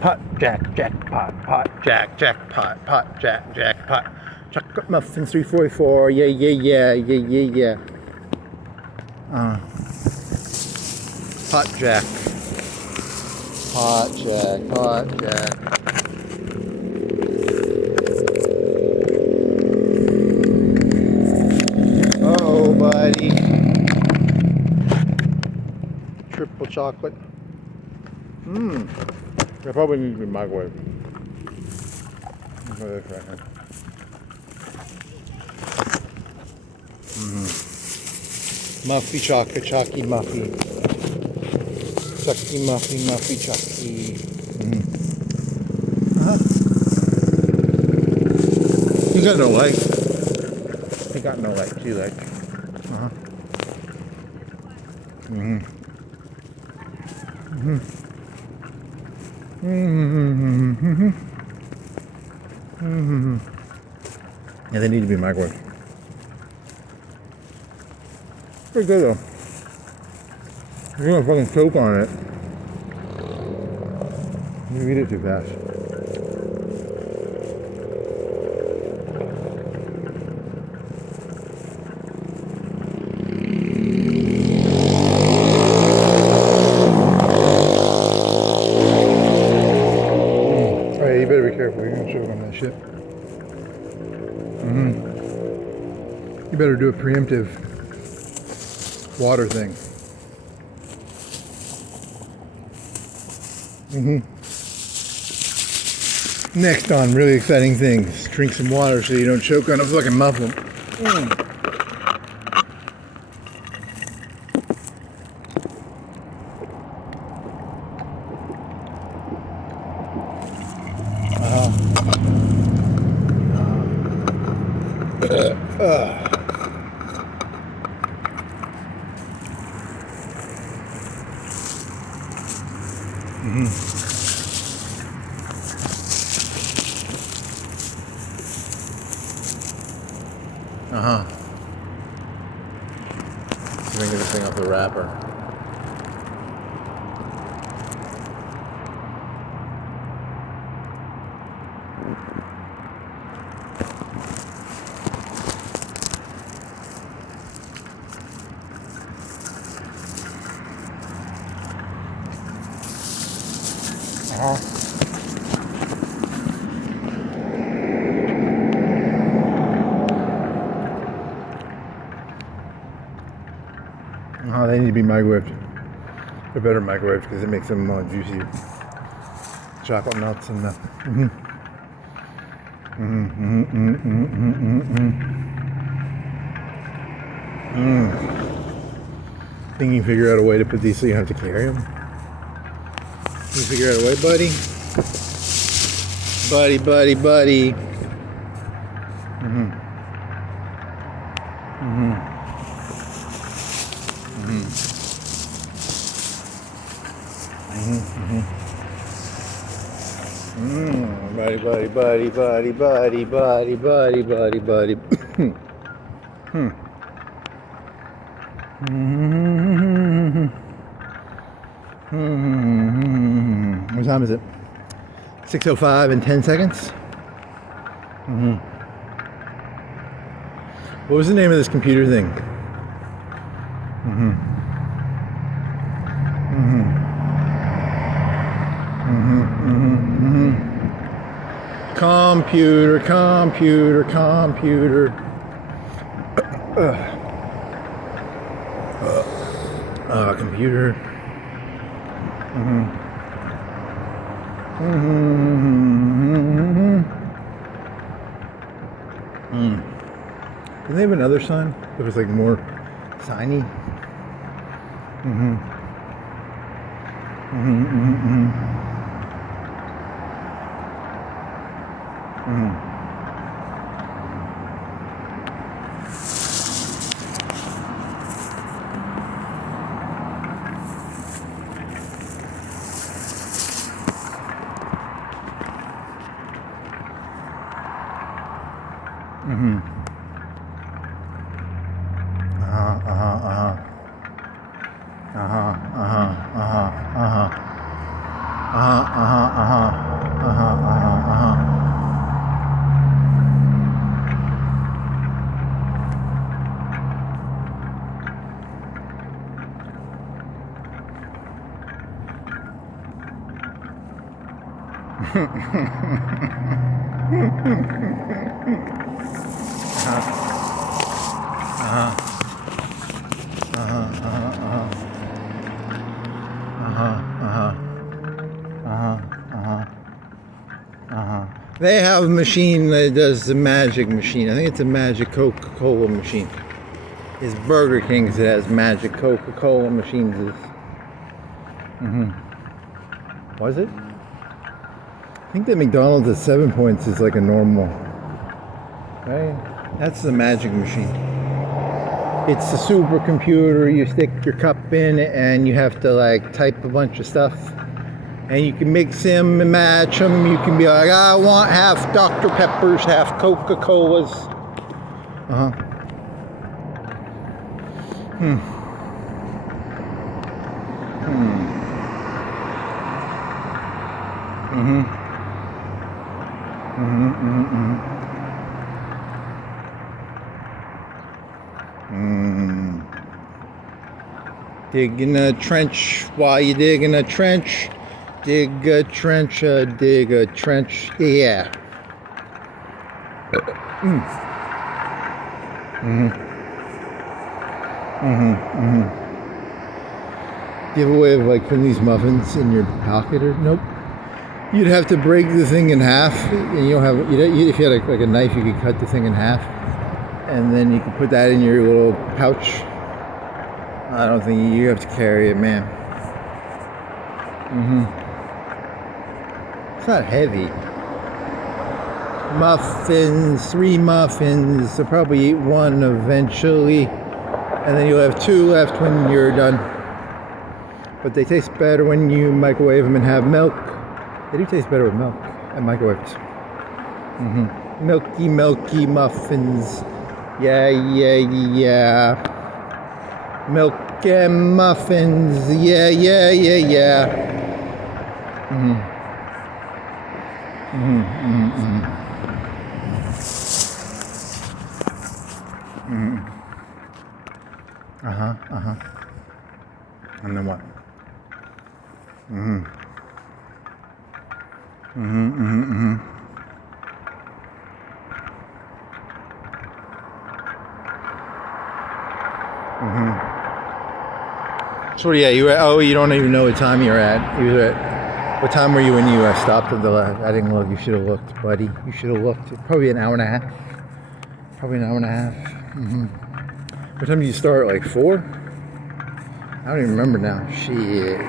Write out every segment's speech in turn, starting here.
pot, jackpot, pot, jackpot, pot, jackpot. Chocolate muffins 344. Yeah. Pot jack. Uh-oh, buddy. Triple chocolate. That probably needs to be microwave. Look at this right here. Muffy chocolate, chalky muffy. Chucky muffy chucky. He got no legs. He got no legs. 2 legs. Yeah, they need to be microwaved. Pretty good though. You're gonna fucking choke on it. You eat it too fast. Alright, you better be careful. You're gonna choke on that shit. You better do a preemptive water thing. Next on really exciting things. Drink some water so you don't choke on a fucking muffin. Let me get this thing off the wrapper. They need to be microwaved. They're better microwaved because it makes them juicy. Chocolate melts and Think you can figure out a way to put these so you don't have to carry them? Can you figure out a way, buddy? Buddy. Buddy. What time is it? 6:05 and 10 seconds. What was the name of this computer thing? Computer. Computer. Did they have another sign that was like more signy? They have a machine that does the magic machine. I think it's a magic Coca-Cola machine. It's Burger King's that has magic Coca-Cola machines. Was it? I think that McDonald's at 7 points is like a normal. Right? That's the magic machine. It's a supercomputer. You stick your cup in and you have to like type a bunch of stuff. And you can mix them and match them. You can be like, I want half Dr. Peppers, half Coca-Colas. Digging a trench while you digging a trench. Dig a trench, dig a trench, yeah. Do you have a way of like putting these muffins in your pocket or nope? You'd have to break the thing in half, and you don't have. If you had like a knife, you could cut the thing in half, and then you could put that in your little pouch. I don't think you have to carry it, man. It's not heavy. Muffins, 3 muffins. I'll probably eat 1 eventually, and then you'll have 2 left when you're done. But they taste better when you microwave them and have milk. They do taste better with milk and microwaves. Milky, milky muffins. Yeah. Milk and muffins. Yeah. And then what? So yeah, you were. Oh, you don't even know what time you're at. You were at. What time were you when you stopped at the last? I didn't look. You should have looked, buddy. You should have looked. Probably an hour and a half. What time did you start? Like 4? I don't even remember now. Shit.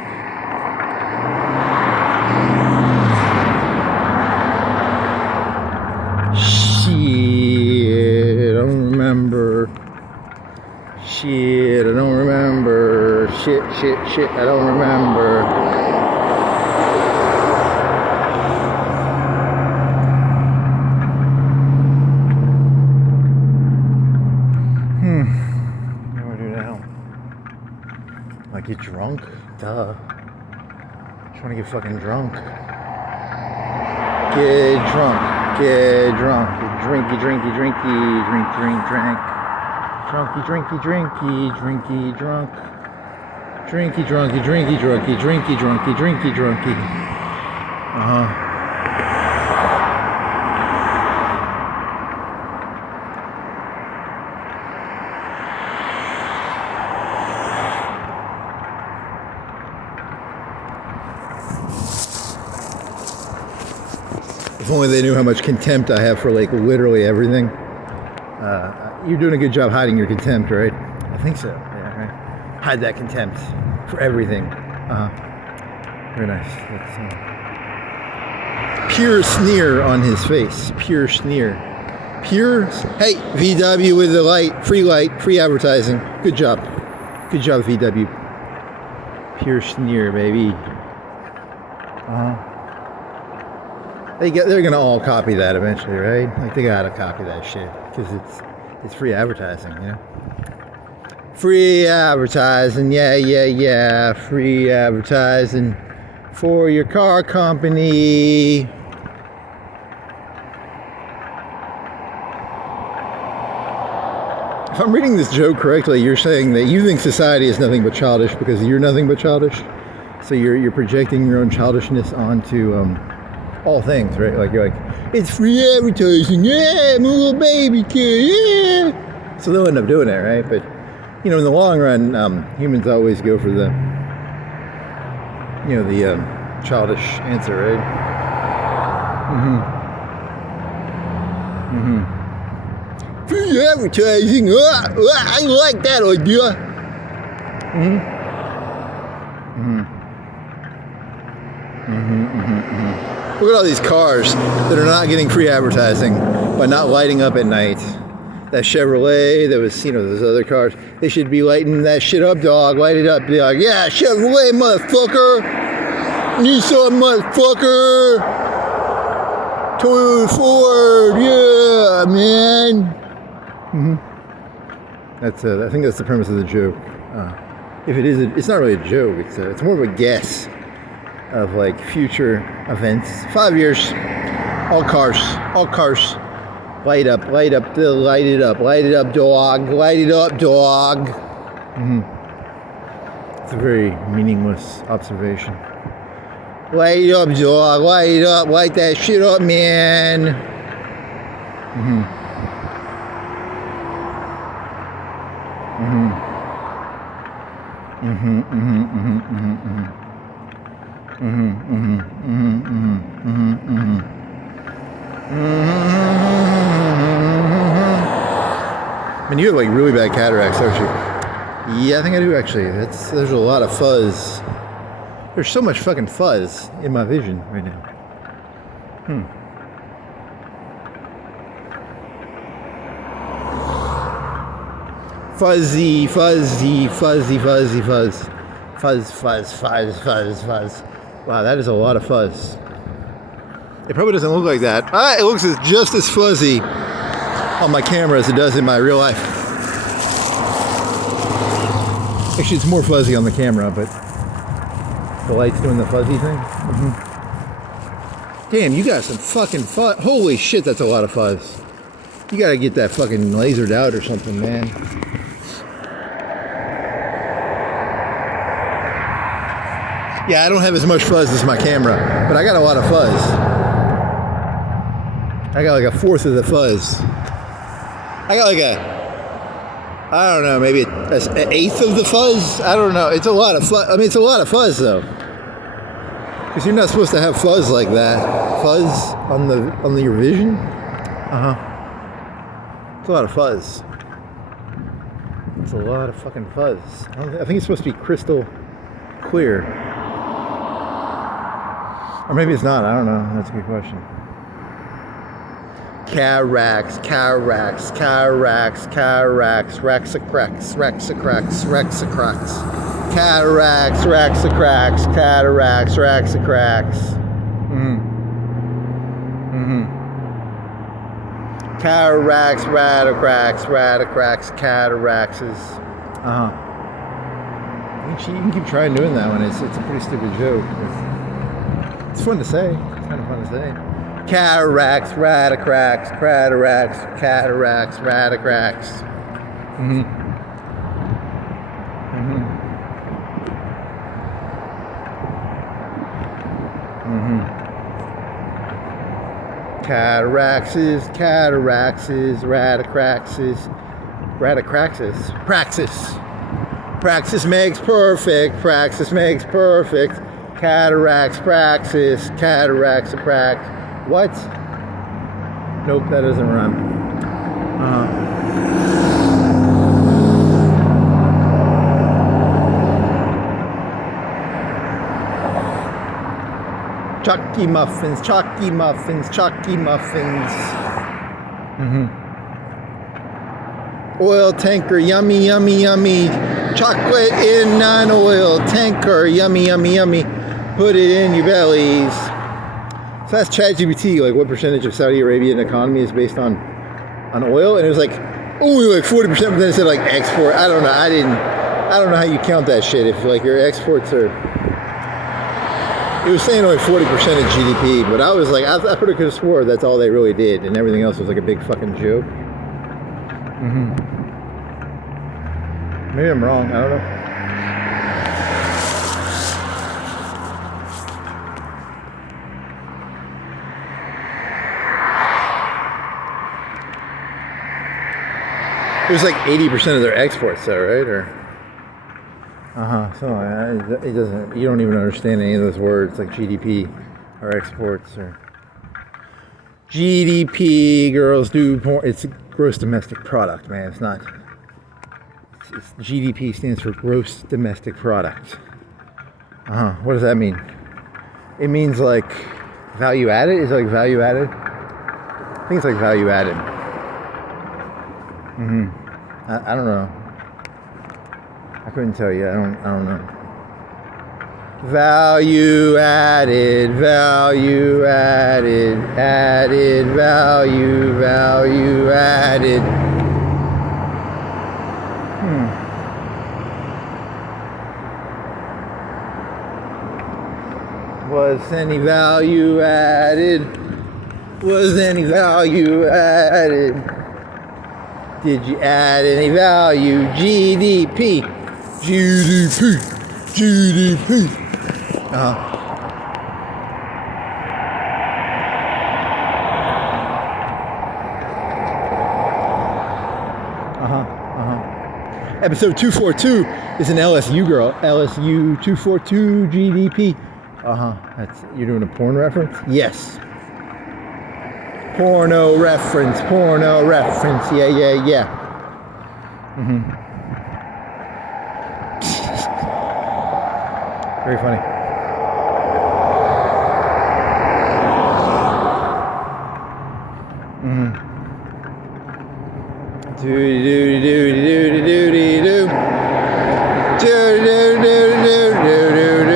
I don't remember. Shit, I don't remember. Shit, I don't remember. What do I do now? Like get drunk? Duh. Just wanna get fucking drunk. Get drunk. Drinky, drink. Drunky, drunk. Drinky. If only they knew how much contempt I have for like literally everything. You're doing a good job hiding your contempt, right? I think so. Yeah, right. Hide that contempt for everything. Very nice. That's, pure sneer on his face. Pure sneer. Hey, VW with the light, free advertising. Good job, VW. Pure sneer, baby. They're gonna all copy that eventually, right? Like they gotta copy that shit because it's free advertising, you know. Free advertising, yeah. Free advertising. for your car company. If I'm reading this joke correctly, you're saying that you think society is nothing but childish because you're nothing but childish. So you're projecting your own childishness onto all things, right? Like you're like, it's free advertising, yeah, I'm a little baby kid, yeah. So they'll end up doing it, right? But in the long run, humans always go for the childish answer, right? Free advertising, I like that idea. Look at all these cars that are not getting free advertising by not lighting up at night. That Chevrolet, there was, those other cars. They should be lighting that shit up, dog. Light it up, dog. Yeah, Chevrolet, motherfucker. Nissan, motherfucker. Toyota, Ford, yeah, man. I think that's the premise of the joke. If it is, it's not really a joke. It's more of a guess of like future events. 5 years, all cars, light it up, light it up, dog, light it up, dog. It's a very meaningless observation. Light it up, dog, light it up, light that shit up, man. And you have like really bad cataracts, don't you? Yeah, I think I do actually. There's a lot of fuzz. There's so much fucking fuzz in my vision right now. Fuzzy, fuzzy, fuzzy, fuzzy, fuzz. Fuzz, fuzz, fuzz, fuzz, fuzz. Wow, that is a lot of fuzz. It probably doesn't look like that. It looks just as fuzzy on my camera as it does in my real life. Actually, it's more fuzzy on the camera, but the light's doing the fuzzy thing. Damn, you got some fucking fuzz. Holy shit, that's a lot of fuzz. You gotta get that fucking lasered out or something, man. Yeah, I don't have as much fuzz as my camera, but I got a lot of fuzz. I got like a fourth of the fuzz. I got like I don't know, maybe an eighth of the fuzz? I don't know. It's a lot of fuzz. I mean, it's a lot of fuzz, though. Because you're not supposed to have fuzz like that. Fuzz on your vision? It's a lot of fuzz. It's a lot of fucking fuzz. I think it's supposed to be crystal clear. Or maybe it's not. I don't know. That's a good question. Cataracts, cataracts, cataracts, cataracts, raxacracks, raxacracks, raxacracks. Cataracts, raxacracks, cataracts, raxacracks. Cataracts, radicracks, radicracks, cataracts. You can keep trying doing that one. It's a pretty stupid joke. It's fun to say. It's kind of fun to say. Cataracts, radicracks, cataracts, cataracts, radicracks. Cataraxes, radicraxes, praxis. Praxis makes perfect, praxis makes perfect. Cataracts, praxis, cataracts, prax. What? Nope, that doesn't rhyme. Chalky muffins, chalky muffins, chalky muffins. Oil tanker, yummy, yummy, yummy. Chocolate in an oil tanker, yummy, yummy, yummy. Put it in your bellies. So that's ChatGPT, like what percentage of Saudi Arabian economy is based on oil? And it was like only like 40%, but then it said like export. I don't know. I don't know how you count that shit. If like your exports are It was saying only 40% of GDP, but I was like, I could have swore that's all they really did, and everything else was like a big fucking joke. Maybe I'm wrong. I don't know. It was like 80% of their exports, though, right? Or so it doesn't. You don't even understand any of those words like GDP or exports or GDP. Girls do porn. It's gross domestic product, man. It's not. It's GDP stands for gross domestic product. What does that mean? It means like value added. Is it like value added? I think it's like value added. I don't know. I couldn't tell you. I don't know. Value added, value added, added value, value added. Was any value added? Was any value added? Did you add any value? GDP. GDP. GDP. Episode 242 is an LSU girl. LSU 242 GDP. That's, you're doing a porn reference? Yes. Porno reference. Yeah. Very funny. Doody doody doody doody doody doo. Doody doody doody doody doody doo.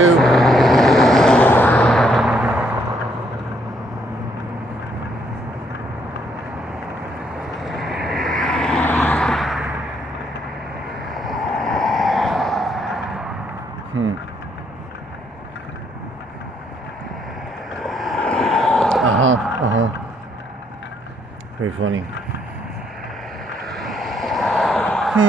Very funny. I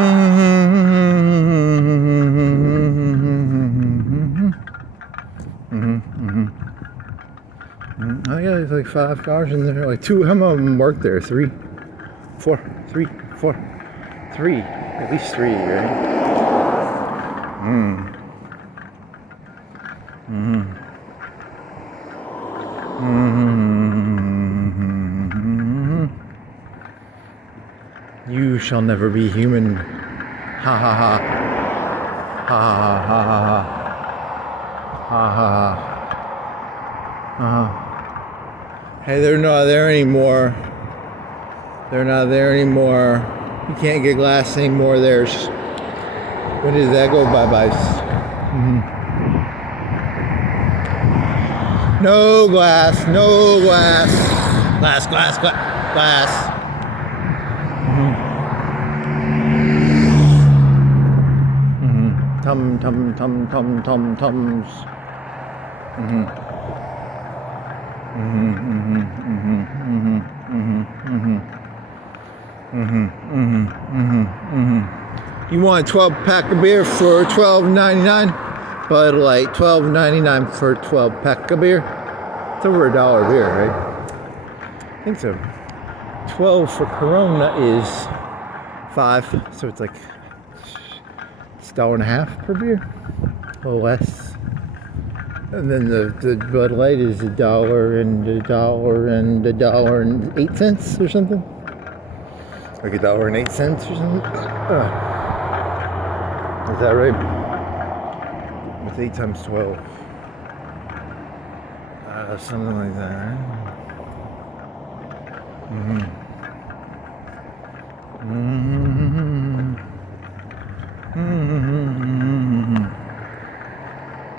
think there's like 5 cars in there. Like 2. How many of them work there? 3, 4, 3, 4, 3. At least 3, right? You shall never be human. Ha ha ha. Ha ha ha ha ha. Ha ha ha. Hey, they're not there anymore. They're not there anymore. You can't get glass anymore. There's. When does that go bye-byes? No glass. No glass. Glass. Glass. Tums. You want a 12-pack of beer for $12.99? Bud Light, $12.99 for a 12-pack of beer. It's over $1 beer, right? I think so. 12 for Corona is 5, so it's like it's $1.50 per beer, a little less. And then the Bud Light is $1 and $1.08 or something. Like $1.08 or something. Is that right? What's 8 times 12? Something like that, right?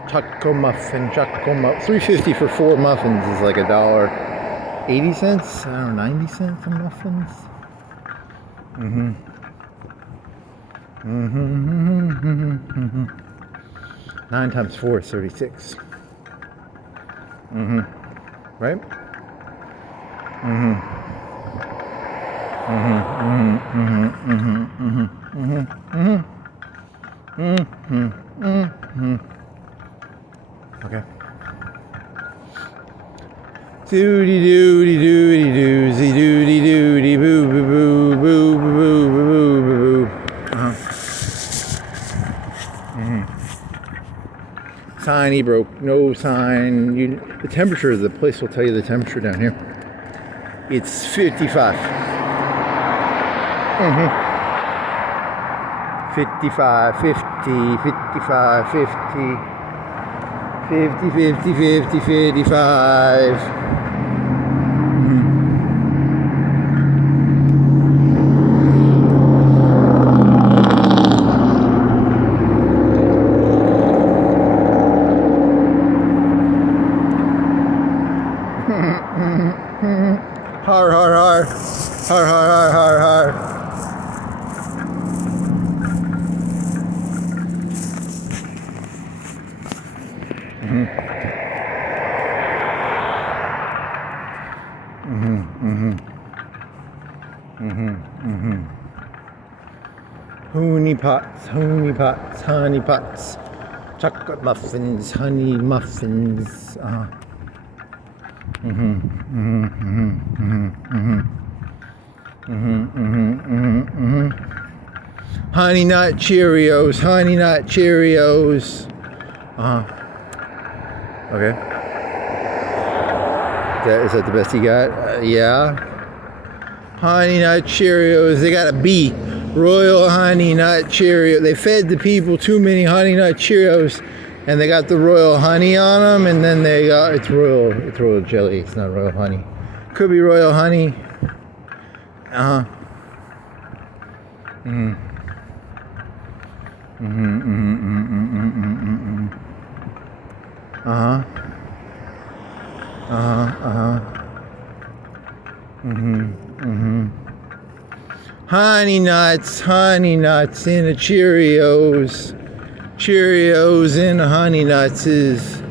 Choco muffin. $3.50 for 4 muffins is like $1.80. I don't know, 90 cents a muffins. 9 times 4 is 36. Mm-hmm. Right? Mm-hmm. Mm-hmm. Mm-hmm. Mm-hmm. Mm-hmm. Mm-hmm. Mm-hmm. Mm-hmm. Okay. Doody doody doody doozy doody doody boo boo boo boo boo boo boo boo boo. Sign he broke. No sign. The temperature of the place will tell you the temperature down here. It's 55. 55, 50, 55, 50, 50, 50, 50, 55. Har, har, har. Har, har, har, har, har. Honey pots, honey pots, chocolate muffins, honey muffins. Honey nut Cheerios, honey nut Cheerios. Okay. Is that the best you got? Yeah. Honey nut Cheerios. They got a B. Royal honey nut Cheerio. They fed the people too many honey nut Cheerios, and they got the royal honey on them, and then they got it's royal jelly. It's not royal honey. Could be royal honey. Honey nuts in a Cheerios. Cheerios in a honey nuts is.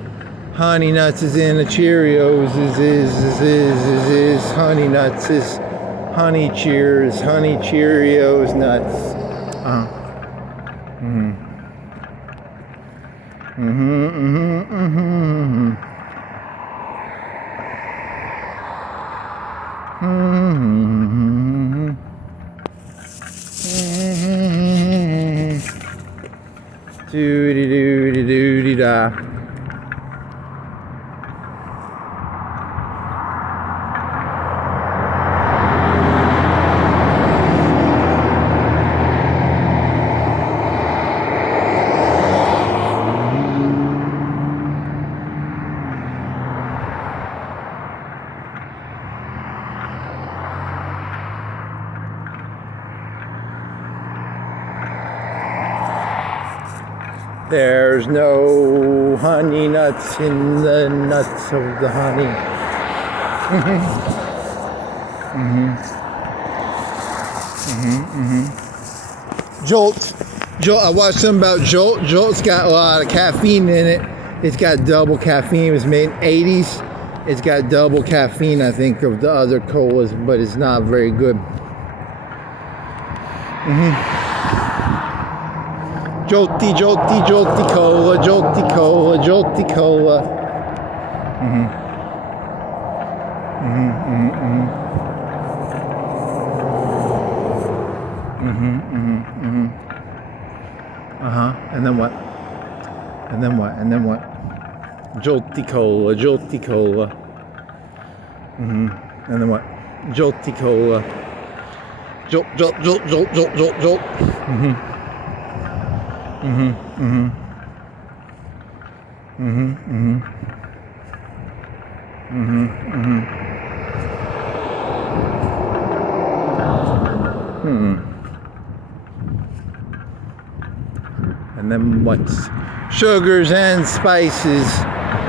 Honey nuts is in a Cheerios is. Honey nuts is. Honey cheers, honey Cheerios nuts. Doody doody doody da. There's no honey nuts in the nuts of the honey. Jolt. I watched something about Jolt. Jolt's got a lot of caffeine in it. It's got double caffeine. It was made in the 80s. It's got double caffeine, I think, of the other colas, but it's not very good. Jolty, jolty, jolty cola, jolty cola, jolty cola. And then what? And then what? And then what? Jolty cola, jolty cola. And then what? Jolty cola. Jolt, jolt, jolt, jolt, jolt, jolt, jolt. And then what's sugars and spices?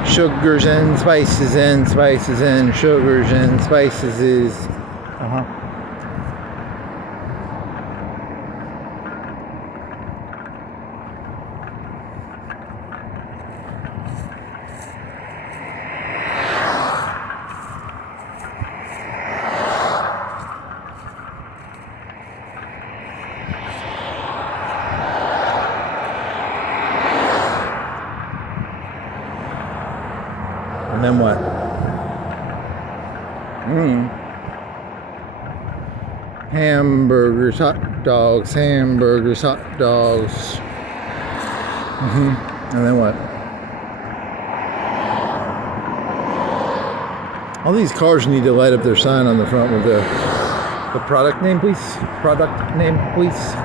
Sugars and spices and spices and sugars and spices is. Hamburgers, hot dogs, hamburgers, hot dogs. And then what? All these cars need to light up their sign on the front with the product name, please. Product name, please.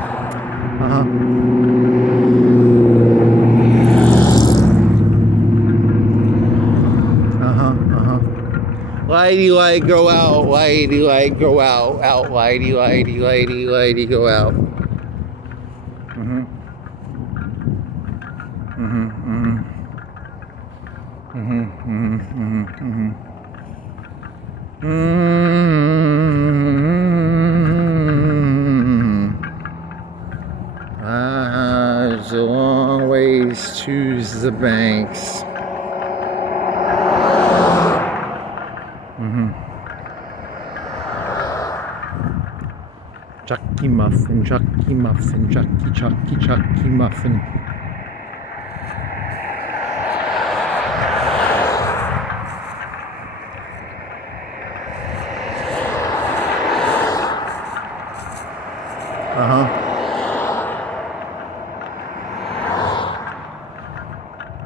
Lighty light go out, lighty light go out, out lighty lighty lighty lighty go out. It's a long ways to the banks. Chucky muffin, Chucky muffin, Chucky, Chucky, Chucky muffin.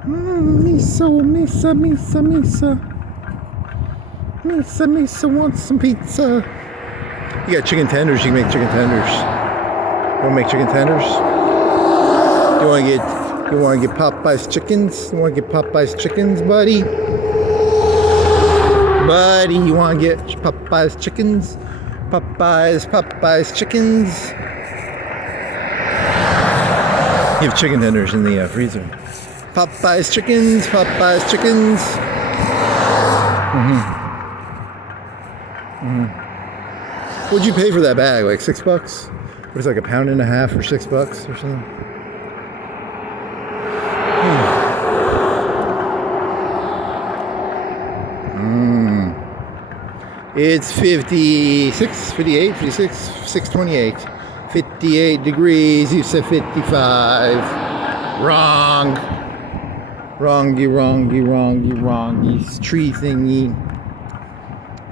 Misa, Misa, Misa, Misa. Misa, Misa wants some pizza. You got chicken tenders, you can make chicken tenders. You wanna make chicken tenders? You wanna get Popeye's chickens? You wanna get Popeye's chickens, buddy? Buddy, you wanna get Popeye's chickens? Popeye's chickens. You have chicken tenders in the freezer. Popeye's chickens, Popeye's chickens. What'd you pay for that bag? Like $6? What is it, like £1.5 pounds for $6 or something? It's 56, 58, 56, 628. 58 degrees, you said 55. Wrong. Wrongy, wrongy, wrongy, wrongy. Tree thingy.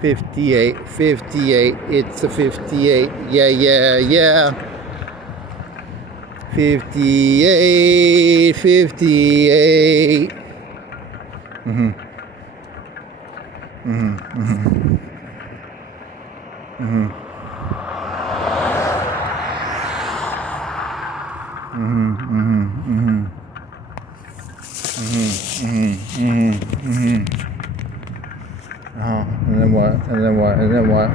58, 58, it's a 58, yeah, yeah, yeah. 58, 58. And then what? And then what? And then what?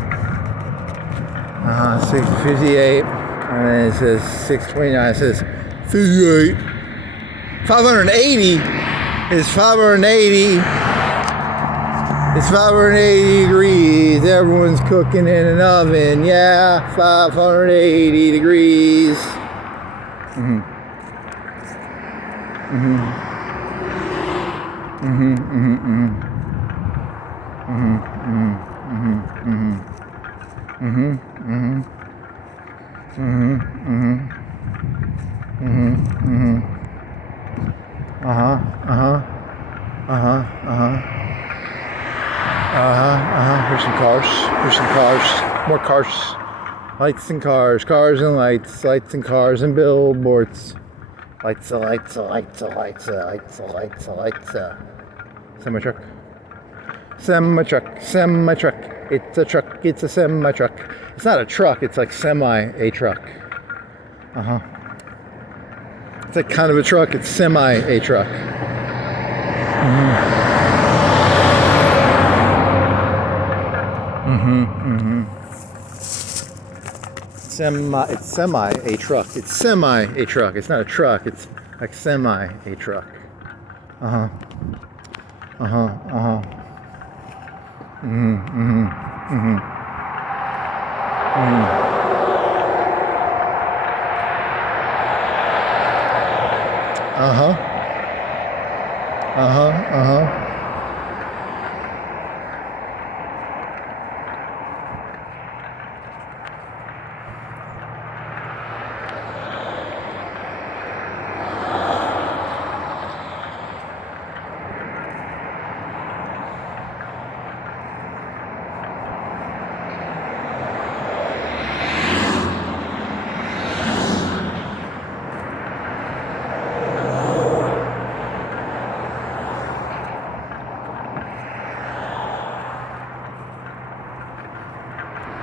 658. And then it says 629. It says 58. 580 is 580. It's 580 degrees. Everyone's cooking in an oven. Yeah, 580 degrees. Here's some cars. Here's some cars. More cars. Lights and cars. Cars and lights. Lights and cars and billboards. Lights, lights, lights, lights, lights, lights, lights. Semi-truck. Semi-truck. Semi-truck. It's a truck. It's a semi-truck. It's not a truck. It's like a truck. It's like kind of a truck. It's a truck. It's semi a truck. It's semi a truck. It's not a truck. It's like semi a truck.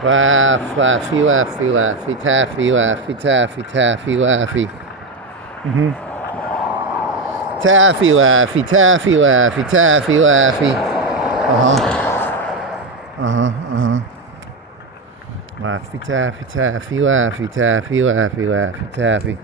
Laugh, laughy, laughy, laughy, taffy, laughy, taffy, taffy, laughy. Taffy, laughy, taffy, laughy, taffy, laughy. Laughy, taffy, taffy, laughy, taffy, laughy, laughy, taffy.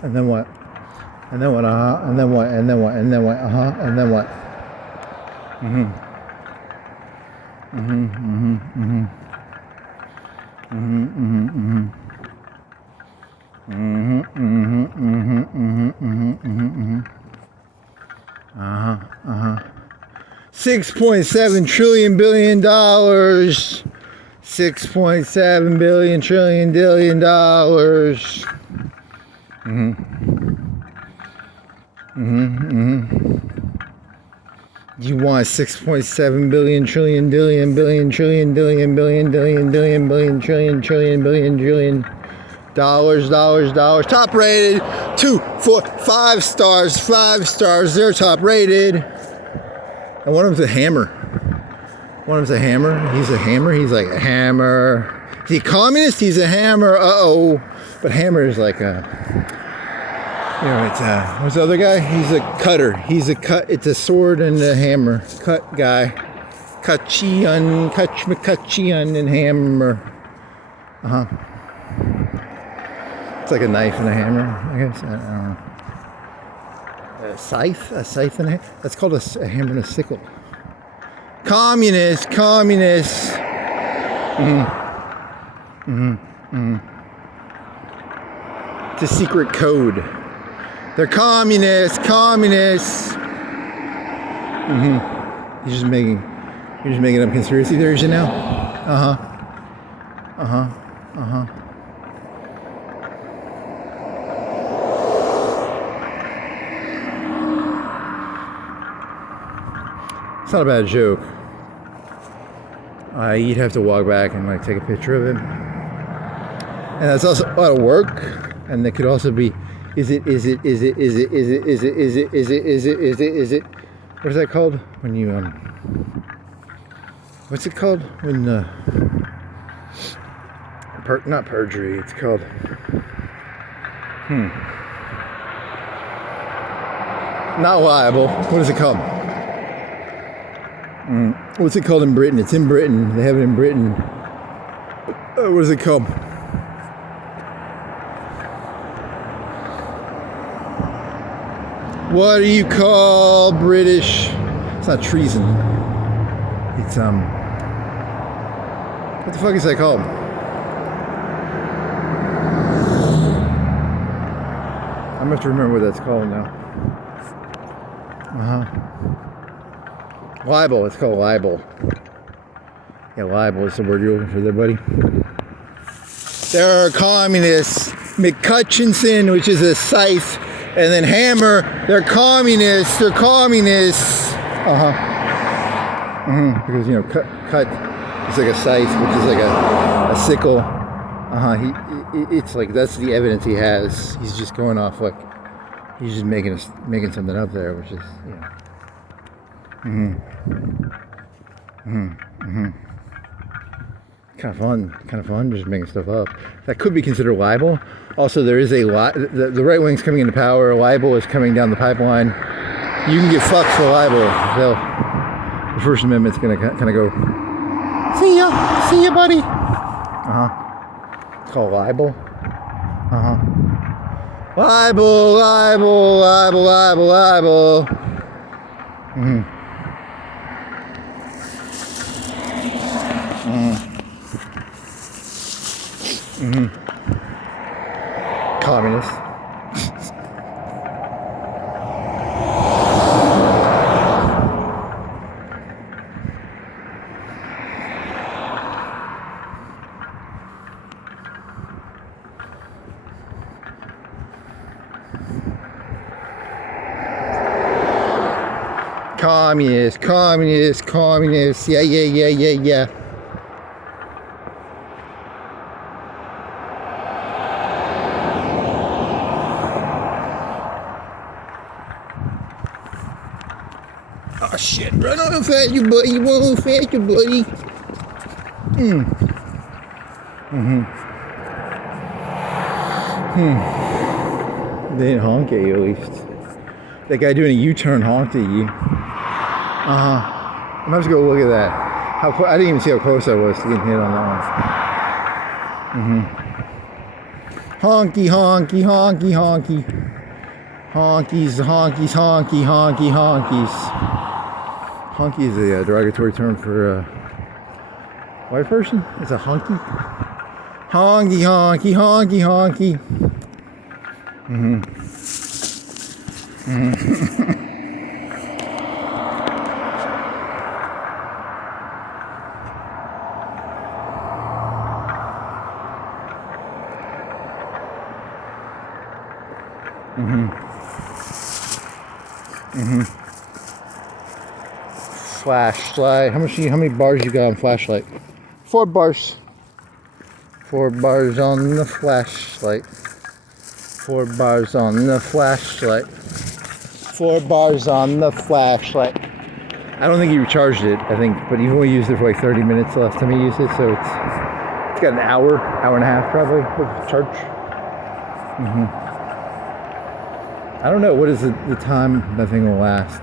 And then what? And then what? And then what? And then what? And then what? And then what? $6.7 trillion billion. $6.7 billion trillion billion dollars. You want 6.7 billion trillion billion billion trillion billion billion billion billion billion trillion trillion billion trillion dollars. Top rated 2, 4, 5 stars. 5 stars. They're top rated. And one of them's a hammer. One of them's a hammer. He's a hammer. He's like a hammer. Is he a communist? He's a hammer. Uh-oh. But hammer is like a, you know, it's what's the other guy? He's a cutter. He's a cut. It's a sword and a hammer. Cut guy. Kachian, and hammer. It's like a knife and a hammer, I guess. I don't know. A scythe and a hammer. That's called a hammer and a sickle. Communist. It's a secret code. They're communists. You're just making up conspiracy theories now. It's not a bad joke. You'd have to walk back and like take a picture of it, and that's also a lot of work. And it could also be, is it? What is that called? When you, what's it called? When, not perjury, it's called, not liable. What is it called? What's it called in Britain? It's in Britain. They have it in Britain. What is it called? What do you call British? It's not treason. It's what the fuck is that called? I'm gonna have to remember what that's called now. Libel. It's called libel. Yeah, libel is the word you're looking for there, buddy. There are communists. McCutchinson, which is a scythe. And then hammer, they're communists. Because, you know, cut is like a scythe, which is like a sickle. It's like, that's the evidence he has. He's just going off like, he's just making something up there, which is, you know. Kind of fun, just making stuff up. That could be considered libel. Also, there is a lot. The right wing's coming into power. Libel is coming down the pipeline. You can get fucked for libel. The First Amendment's gonna kind of go. See ya, buddy. It's called libel. Libel. Communist. Communist. Yeah. Oh shit, run on faster, buddy. You won't faster, buddy. They didn't honk at you at least. That guy doing a U-turn honked at you. I'm gonna have to go look at that. I didn't even see how close I was to getting hit on that one. Honky. Honkies. Honky is a derogatory term for a white person. It's a honky. Honky. Flashlight. How many bars you got on flashlight? 4 bars. 4 bars on the flashlight. 4 bars on the flashlight. 4 bars on the flashlight. I don't think he recharged it, but he only used it for like 30 minutes the last time he used it, so it's got an hour and a half probably of charge. I don't know, what is the time that thing will last?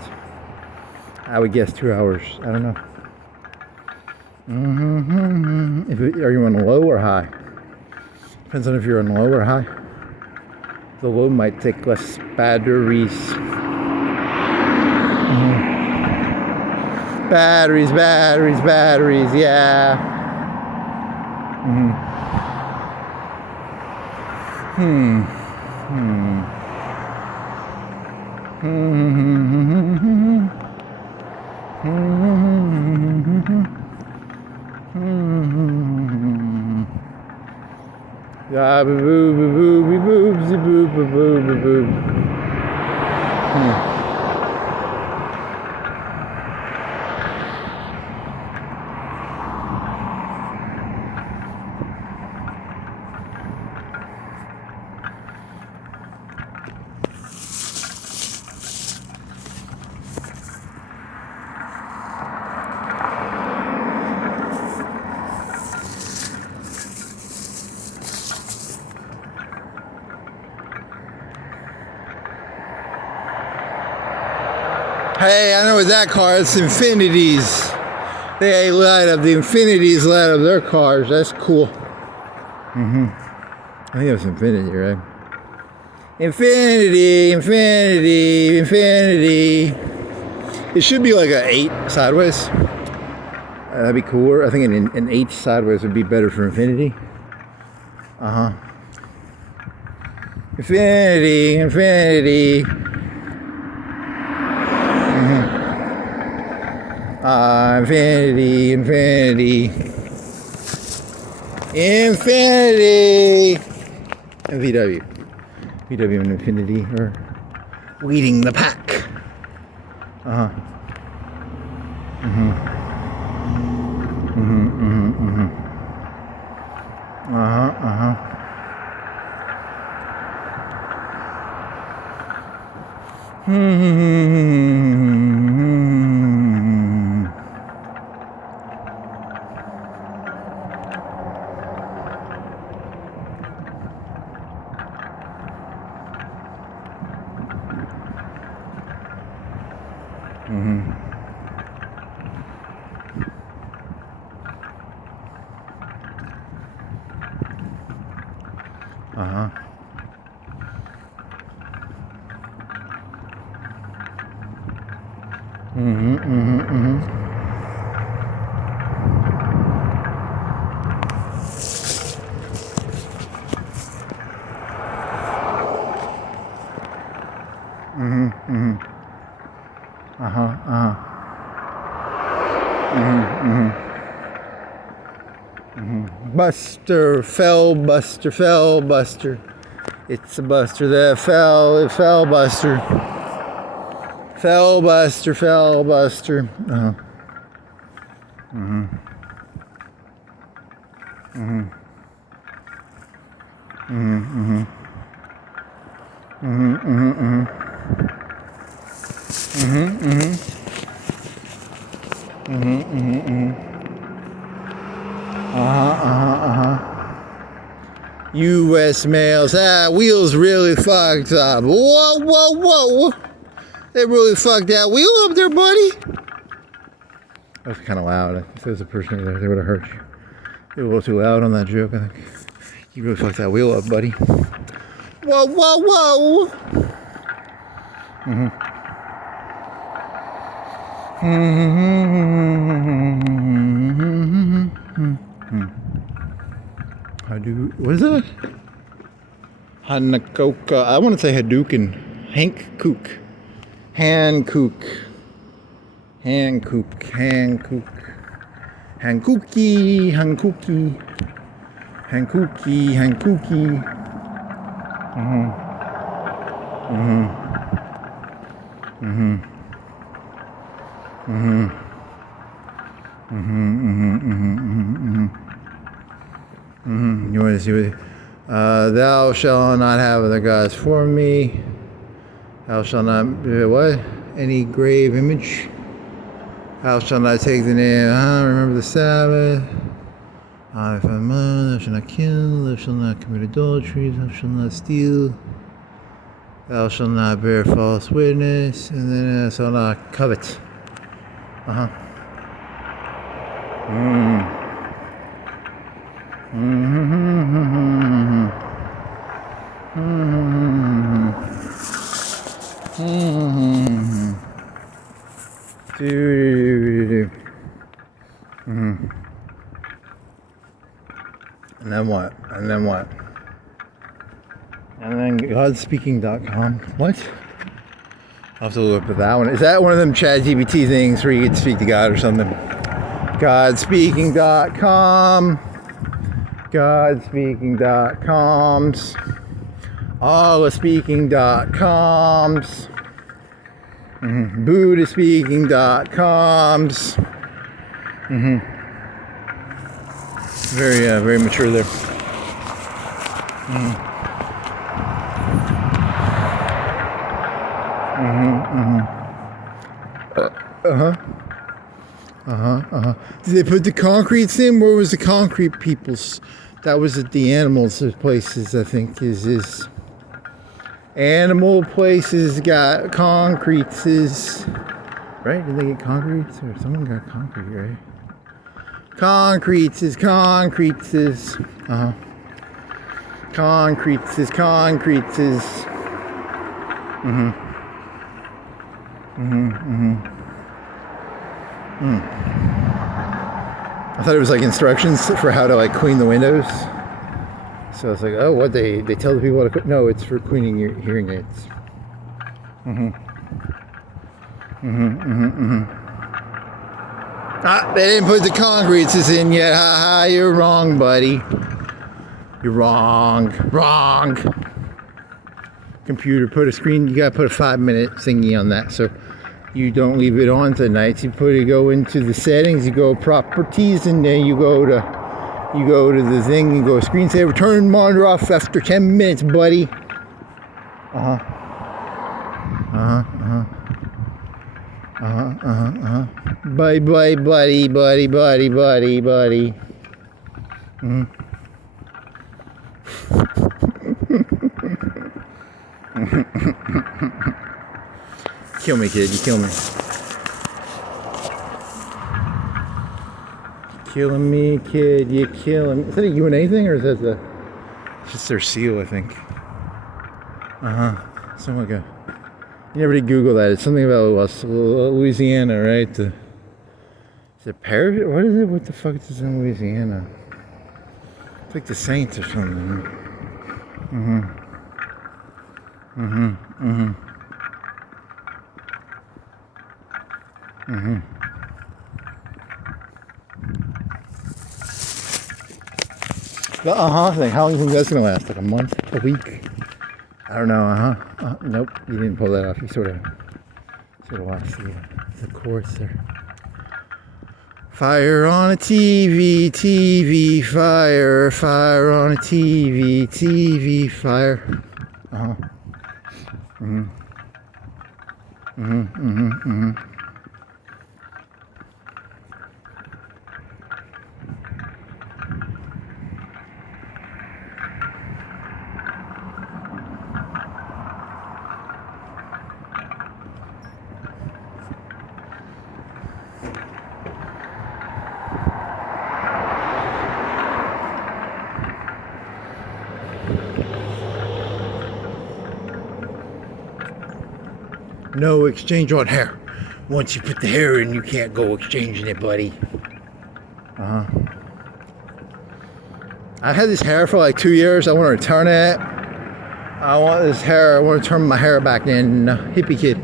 I would guess 2 hours. I don't know. Are you on low or high? Depends on if you're on low or high. The low might take less batteries. Batteries, yeah. Hey, I know what that car is. Infinities. They light up. The Infinities light up their cars. That's cool. I think it was Infinity, right? Infinity. It should be like an 8 sideways. That'd be cooler. I think an 8 sideways would be better for Infinity. Infinity. Infinity. And VW. VW and Infinity are leading the pack. Mm-hmm. Uh-huh. Mm-hmm, mm-hmm, mm-hmm. Mm-hmm, mm-hmm. Uh-huh, uh-huh. Mm-hmm, mm-hmm. Mm-hmm. Buster, fell, Buster, fell, Buster. It's a Buster that fell, it fell, Buster. Fell, Buster, fell, Buster. Uh-huh. Mm-hmm. Mm-hmm. Mm-hmm. Mm-hmm. Mm-hmm. Mm-hmm. Mm-hmm. Mm-hmm. Mm-hmm. Uh-huh, uh-huh, uh-huh. U.S. mails, wheels really fucked up. Whoa, whoa, whoa. They really fucked that wheel up there, buddy. That was kind of loud. If there was a person over there, they would have hurt you. They were a little too loud on that joke, I think. You really fucked that wheel up, buddy. Whoa, whoa, whoa. Mm-hmm. What is that? Hanakoka. I want to say Hadouken. Hankook. Hankook. Hankook. Hankook. Hankooky. Hankooky. Hankooky. Hankooky. Mm-hmm. Mm-hmm. Mm-hmm. Mm-hmm. Mm-hmm. Mm-hmm. Mm-hmm. You want to see what? Thou shalt not have other gods for me. Thou shalt not what? Any grave image. Thou shalt not take the name. Remember the Sabbath. Thou shalt not kill. Thou shalt not commit adultery. Thou shalt not steal. Thou shalt not bear false witness. And then thou shalt not covet. Uh-huh. Mm. Mm-hmm. Mm-hmm. Mm-hmm. Mm-hmm. And then what? And then what? And then godspeaking.com. What? I'll have to look at that one. Is that one of them ChatGPT things where you get to speak to God or something? Godspeaking.com. Godspeaking.coms. Allahspeaking.coms. Mm-hmm. Buddhaspeaking.coms. Mm-hmm. Very mature there. Mm-hmm. Mm-hmm. Uh-huh. Uh-huh. Uh-huh. Did they put the concretes in? Where was the concrete people's? That was at the animals places, I think, is animal places got concretes is right? Did they get concretes? Or someone got concrete, right? Concretes is uh-huh. Concretes is mm-hmm. Mm-hmm. Mm-hmm. Mm. I thought it was like instructions for how to like clean the windows. So it's like, oh, what they tell the people how to no, it's for cleaning your hearing aids. Mm-hmm. Mm-hmm. Mm-hmm. Mm-hmm. They didn't put the concretes in yet. Ha ha, you're wrong, buddy. You're wrong. Wrong. Computer, put a screen, you gotta put a 5-minute thingy on that. So you don't leave it on to nights. You go into the settings, you go properties, and then you go to the thing, you go screensaver, turn monitor off after 10 minutes, buddy. Uh-huh. Uh-huh. Uh-huh. Uh-huh. Uh-huh. Uh-huh. Bye, buddy. Mm-hmm. Kill me, kid. You kill me. killing me, kid. You're killing me. Is that a UNA thing, or is that the... It's just their seal, I think. Something like a... You never did Google that. It's something about Louisiana, right? Is it Paris? What is it? What the fuck is this in Louisiana? It's like the Saints or something. The thing. How long do you think that's gonna last? Like a month? A week? I don't know. Nope. You didn't pull that off. You sort of lost the chorus there. Fire on a TV, fire. Fire on a TV, fire. No exchange on hair. Once you put the hair in, you can't go exchanging it, buddy. I've had this hair for like 2 years. I want to return it. I want this hair. I want to turn my hair back in. Hippie kid.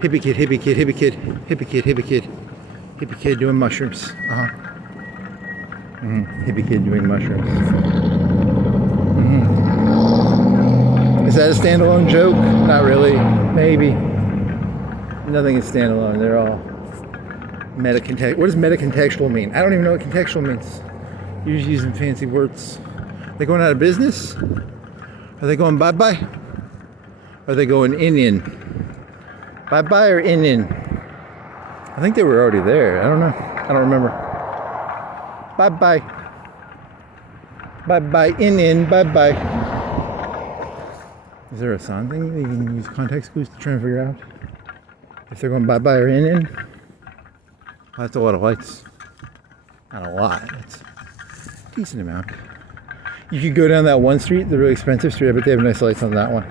Hippie kid, hippie kid, hippie kid. Hippie kid, hippie kid. Hippie kid doing mushrooms. Hippie kid doing mushrooms. Is that a standalone joke? Not really. Maybe. Nothing is standalone. They're all meta-contextual. What does meta-contextual mean? I don't even know what contextual means. You're just using fancy words. Are they going out of business? Are they going bye-bye? Are they going in? Bye-bye or in? I think they were already there. I don't know. I don't remember. Bye-bye. Bye-bye, in, bye-bye. Is there a sound thing that you can use context clues to try and figure out? If they're going bye-bye or in? Well, that's a lot of lights. Not a lot. It's a decent amount. You could go down that one street, the really expensive street. I bet they have nice lights on that one.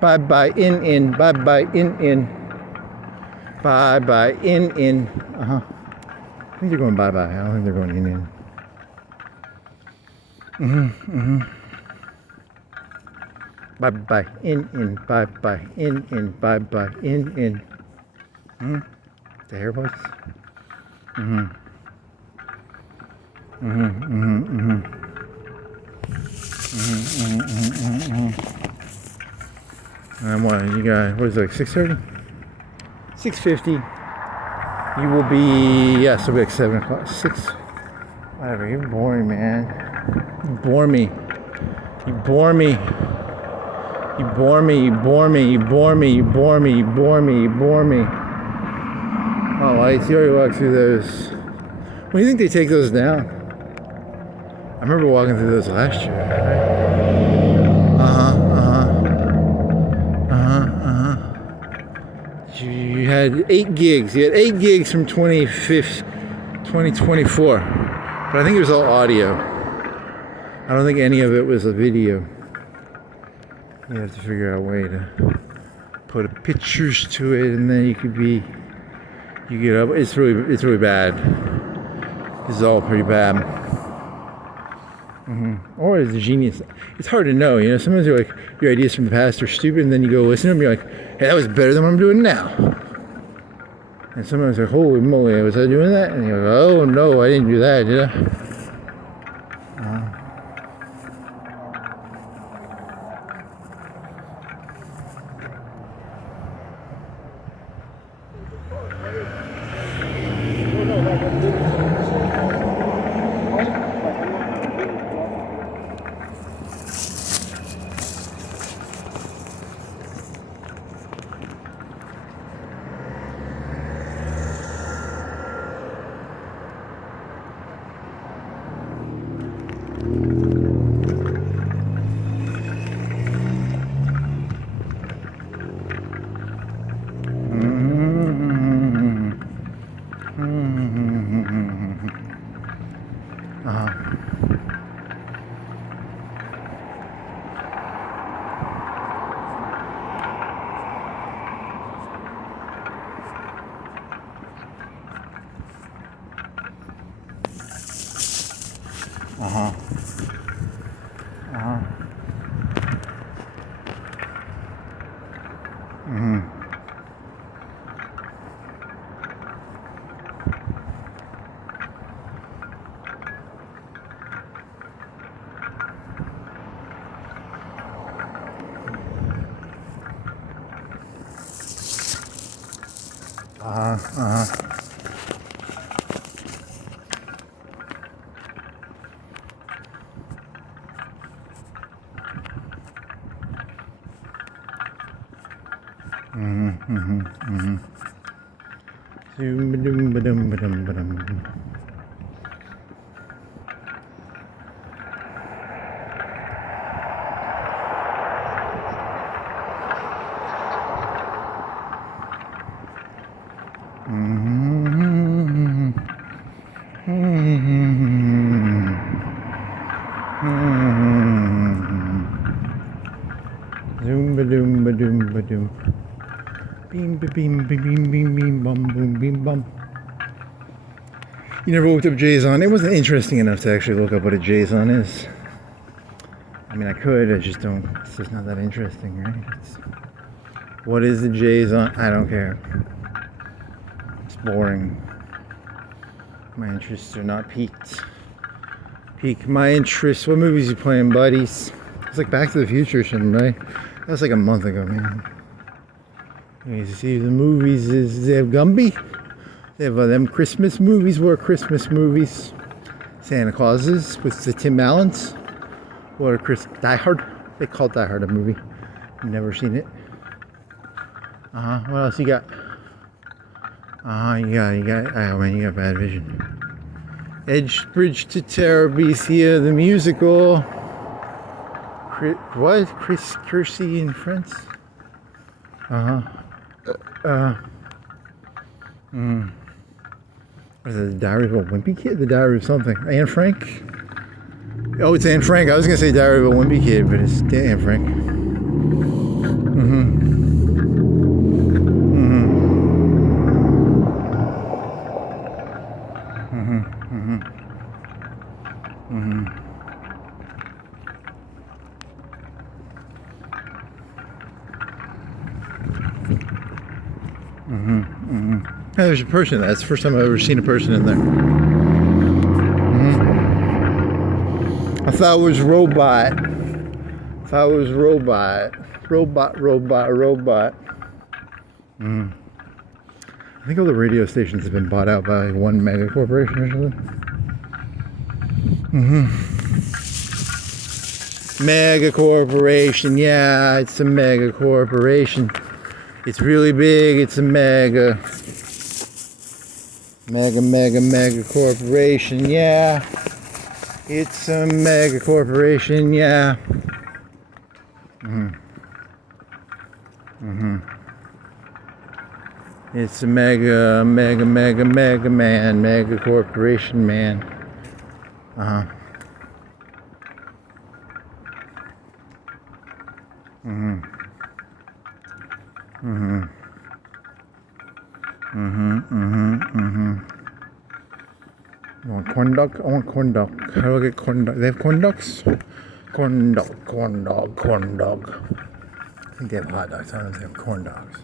Bye-bye, in. Bye-bye, in. Bye-bye, in. I think they're going bye-bye. I don't think they're going in. Bye-bye, in, bye-bye, in, bye-bye, in. The hair voice? And what, you got, what is it, like 6:30? 6:50. You will be, yes, it'll be like 7 o'clock, 6. Whatever, you're boring, man. You bore me. You bore me. You bore me, you bore me, you bore me, you bore me, you bore me, you bore me. Oh, lights, you already walked through those. When do you think they take those down? I remember walking through those last year. You had 8 gigs. You had 8 gigs from 2024. But I think it was all audio. I don't think any of it was a video. You have to figure out a way to put pictures to it, and then you get up. It's really bad. This is all pretty bad. Or it's a genius. It's hard to know, you know. Sometimes you're like, your ideas from the past are stupid, and then you go listen to them, and you're like, hey, that was better than what I'm doing now. And sometimes like, holy moly, was I doing that? And you're like, oh no, I didn't do that, did I? Uh-huh. Uh-huh. Mm-hmm. Uh-huh. Uh-huh. Mm-hmm. Mm-hmm. Mm-hmm. Zoom-ba-doom-ba-dum-ba-dum-ba-dum. Mm-hmm. Mm-hmm. Mm-hmm. Zoom-ba-doom-ba-doom-ba-doom. Beam, beam, beam, beam, beam, beam, bum, boom, beam, bum. You never looked up JSON? It wasn't interesting enough to actually look up what a JSON is. I mean, I could, I just don't. It's just not that interesting, right? What is a JSON? I don't care. It's boring. My interests are not piqued. Pique my interest. What movies you playing, buddies? It's like Back to the Future, shouldn't right? That was like a month ago, man. You see the movies is they have Gumby. They have them Christmas movies were Christmas movies. Santa Clauses with the Tim Allens. What a Die Hard. They call Die Hard a movie. Never seen it. What else you got? You got. Oh man, you got bad vision. Edge Bridge to Terabithia, the musical. What? Chris Kersey and Friends. What is it, the Diary of a Wimpy Kid? The Diary of something. Anne Frank? Oh, it's Anne Frank. I was going to say Diary of a Wimpy Kid, but it's Anne Frank. Yeah, there's a person. That's the first time I've ever seen a person in there. I thought it was robot. Robot. I think all the radio stations have been bought out by one mega corporation or something. Mega corporation. Yeah, it's a mega corporation. It's really big. It's a mega corporation. Yeah. It's a mega corporation. Yeah. It's a mega man, mega corporation man. I want corn dog. I want corn dog. How do I get corn dog? They have corn dogs? Corn dog. I think they have hot dogs. I don't think they have corn dogs.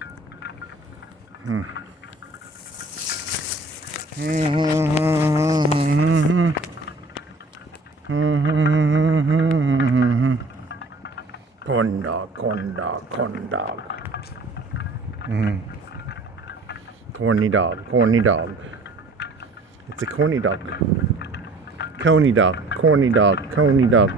Corn dog. Corny dog. It's a corny dog. Coney dog. Corny dog. Coney dog.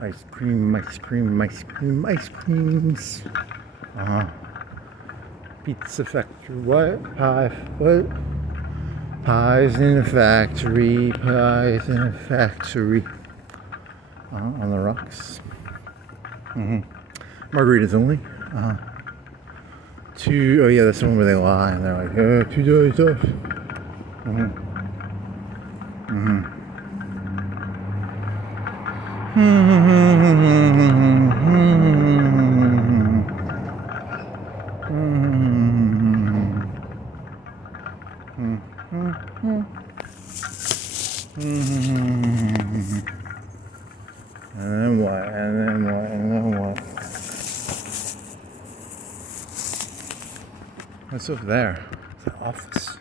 Ice cream, ice cream, ice cream, ice creams. Pizza factory, what? Pie, what? Pies in a factory, pies in a factory. On the rocks. Margaritas only. Two, oh yeah, that's the one where they lie and they're like, $2 off. And then what? And then what? And then what? What's over there? It's the office.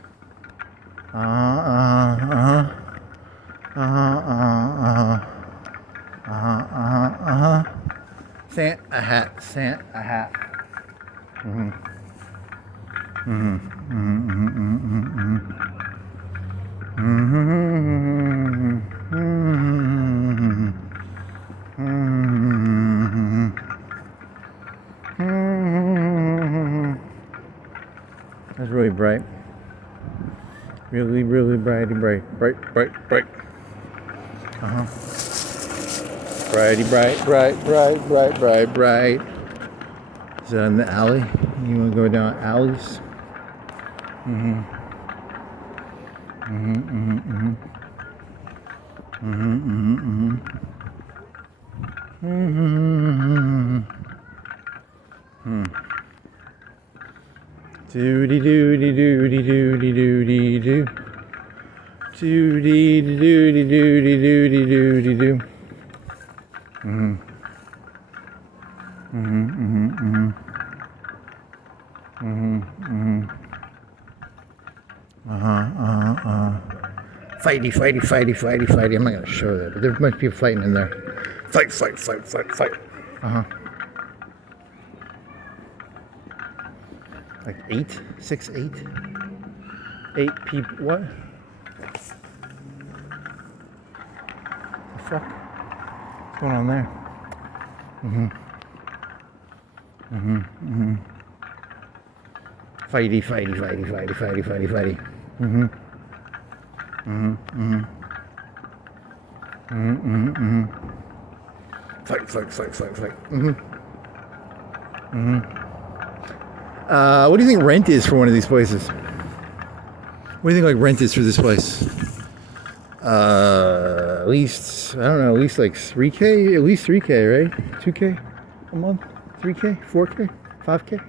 Santa hat, Santa hat. That's really bright. Really, really bright. Brighty, bright. Is that in the alley? You want to go down alleys? Doody doody doody doody doody doo. Doody doody doody doody doody doo. Fighty. I'm not gonna show that, but there might be people fighting in there. Fight. Like 8, 6, 8 people. What? The fuck? What's going on there? Fighty. Fight. What do you think rent is for one of these places? What do you think like rent is for this place? At least, I don't know, at least like 3K? At least 3K, right? 2K a month? 3K? 4K? 5K?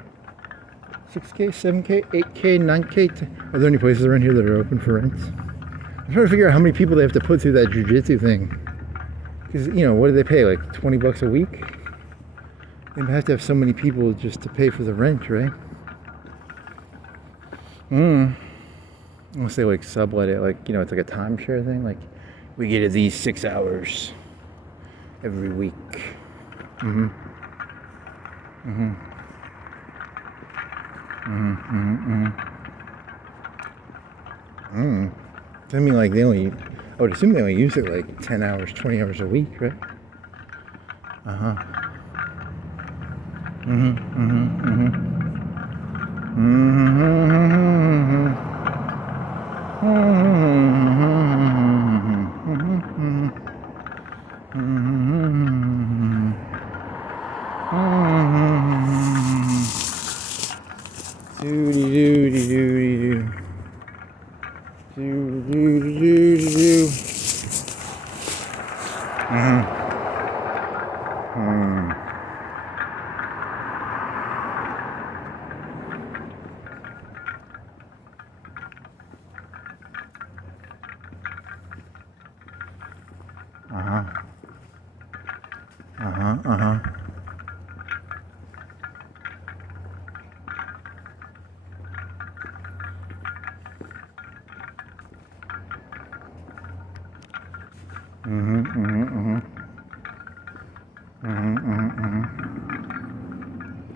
6K? 7K? 8K? 9K? Are there any places around here that are open for rent? I'm trying to figure out how many people they have to put through that jiu-jitsu thing. Because, you know, what do they pay? Like $20 a week? They have to have so many people just to pay for the rent, right? Unless they like sublet it, like, you know, it's like a timeshare thing. Like, we get these 6 hours every week. I mean, like, I would assume they only use it like 10 hours, 20 hours a week, right?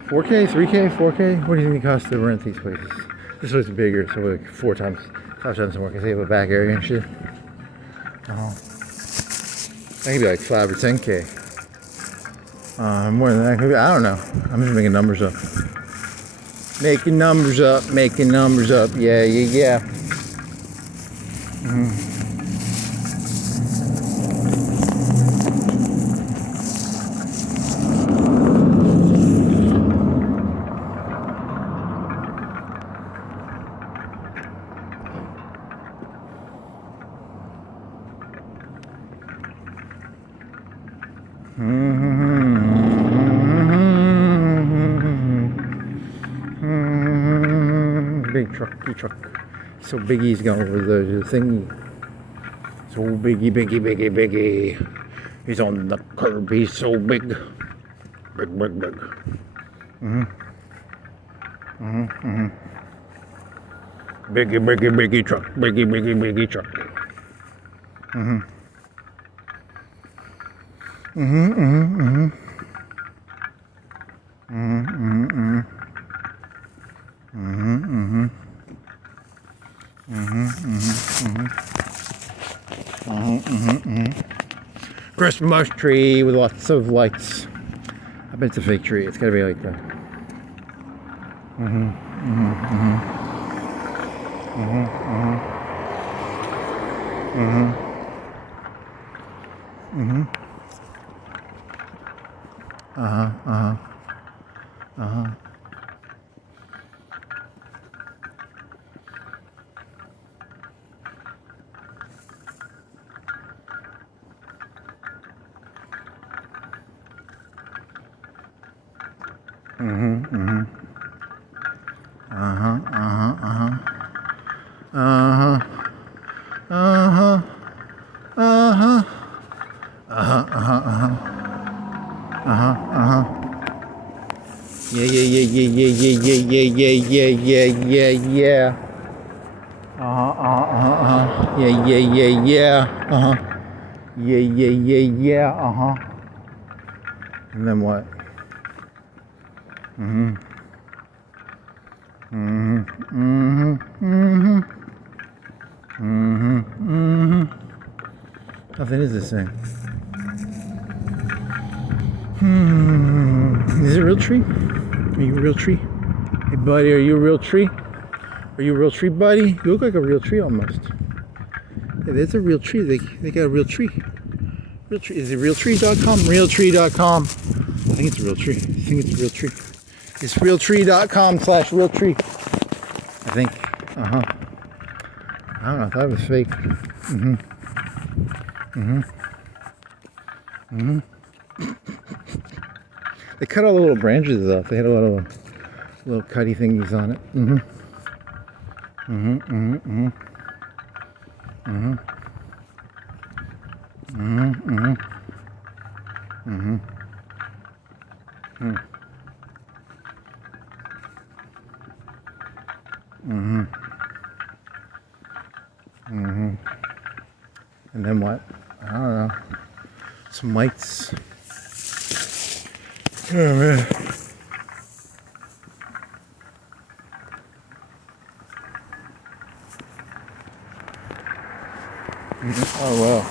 $4K, $3K, $4K? What do you think it costs to rent these places? This place is bigger, so like 5 times more, because they have a back area and shit. That could be like 5 or 10K. More than that. I don't know. I'm just making numbers up. Making numbers up. Making numbers up. Yeah, yeah, yeah. Big truck. So big he's going over the thingy. So biggie. He's on the curb. He's so big. Big. Biggie truck. Biggie truck. Christmas tree with lots of lights. I bet it's a fake tree. It's gotta be like that. Yeah. Yeah. And then what? Nothing is this thing. Is it a real tree? Are you a real tree? Hey buddy, are you a real tree? Are you a real tree, buddy? You look like a real tree almost. Hey, there's a real tree. They got a real tree. Real tree. Is it realtree.com? Realtree.com. I think it's a real tree. It's realtree.com/realtree. I think. I don't know. I thought it was fake. They cut all the little branches off. They had a lot of little cutty thingies on it. And then what? I don't know. Some lights. Oh man. Oh wow.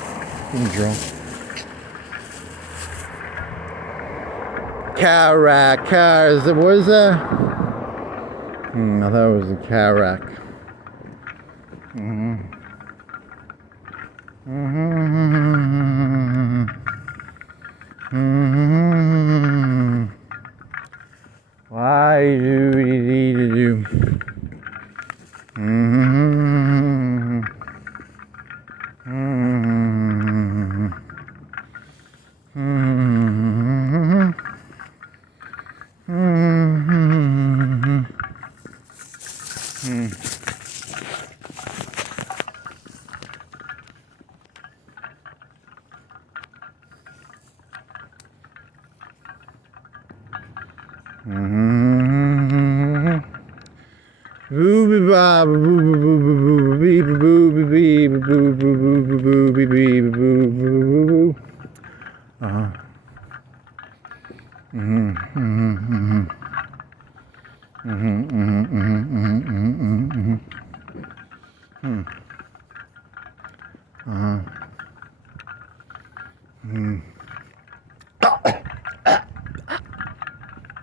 I'm drunk. Cars. What is that? I thought it was a Carac. Why do we need to do?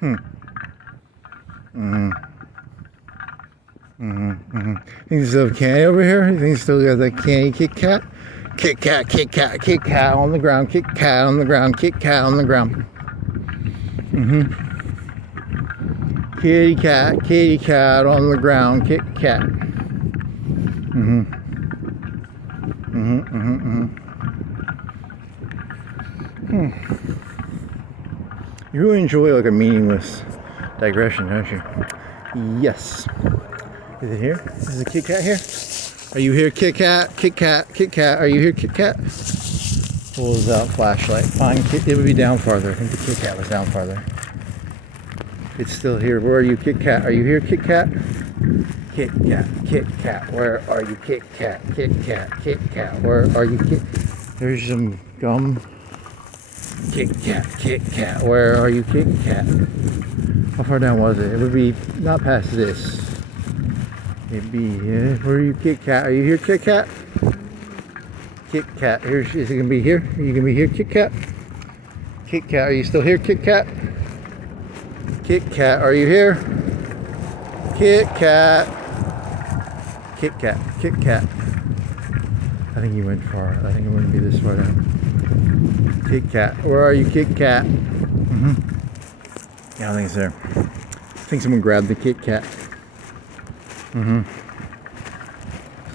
Think you still have candy over here? You think you still got that candy Kit Kat? Kit Kat, Kit Kat, Kit Kat on the ground, Kit Kat on the ground, Kit Kat on the ground. Kitty cat on the ground, Kit Kat. You really enjoy like a meaningless digression, don't you? Yes. Is it here? Is the Kit Kat here? Are you here, Kit Kat? Kit Kat, Kit Kat. Are you here, Kit Kat? Pulls out flashlight. Find Kit. It would be down farther. I think the Kit Kat was down farther. It's still here. Where are you, Kit Kat? Are you here, Kit Kat? Kit Kat, Kit Kat. Where are you, Kit Kat? Kit Kat, Kit Kat. Where are you, Kit? There's some gum. Kit Kat, Kit Kat. Where are you, Kit Kat? How far down was it? It would be not past this. It'd be here. Where are you, Kit Kat? Are you here, Kit Kat? Kit Kat. Is it gonna be here? Are you gonna be here, Kit Kat? Kit Kat. Are you still here, Kit Kat? Kit Kat. Are you here? Kit Kat. Kit Kat. Kit Kat. I think he went far. I think it wouldn't be this far down. Kit Kat. Where are you, Kit Kat? Yeah, I think it's there. I think someone grabbed the Kit Kat.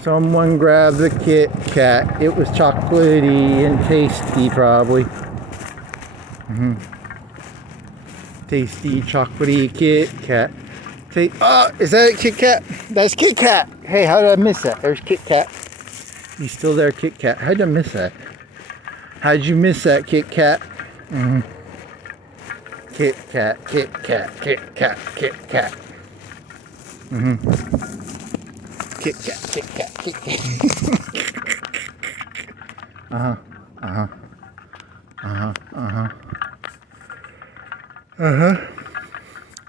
Someone grabbed the Kit Kat. It was chocolatey and tasty, probably. Tasty, chocolatey Kit Kat. Oh, is that a Kit Kat? That's Kit Kat. Hey, how did I miss that? There's Kit Kat. You still there, Kit Kat? How did I miss that? How did you miss that, Kit Kat? Kit Kat, Kit Kat, Kit Kat, Kit Kat. Kit Kat, Kit Kat, Kit Kat.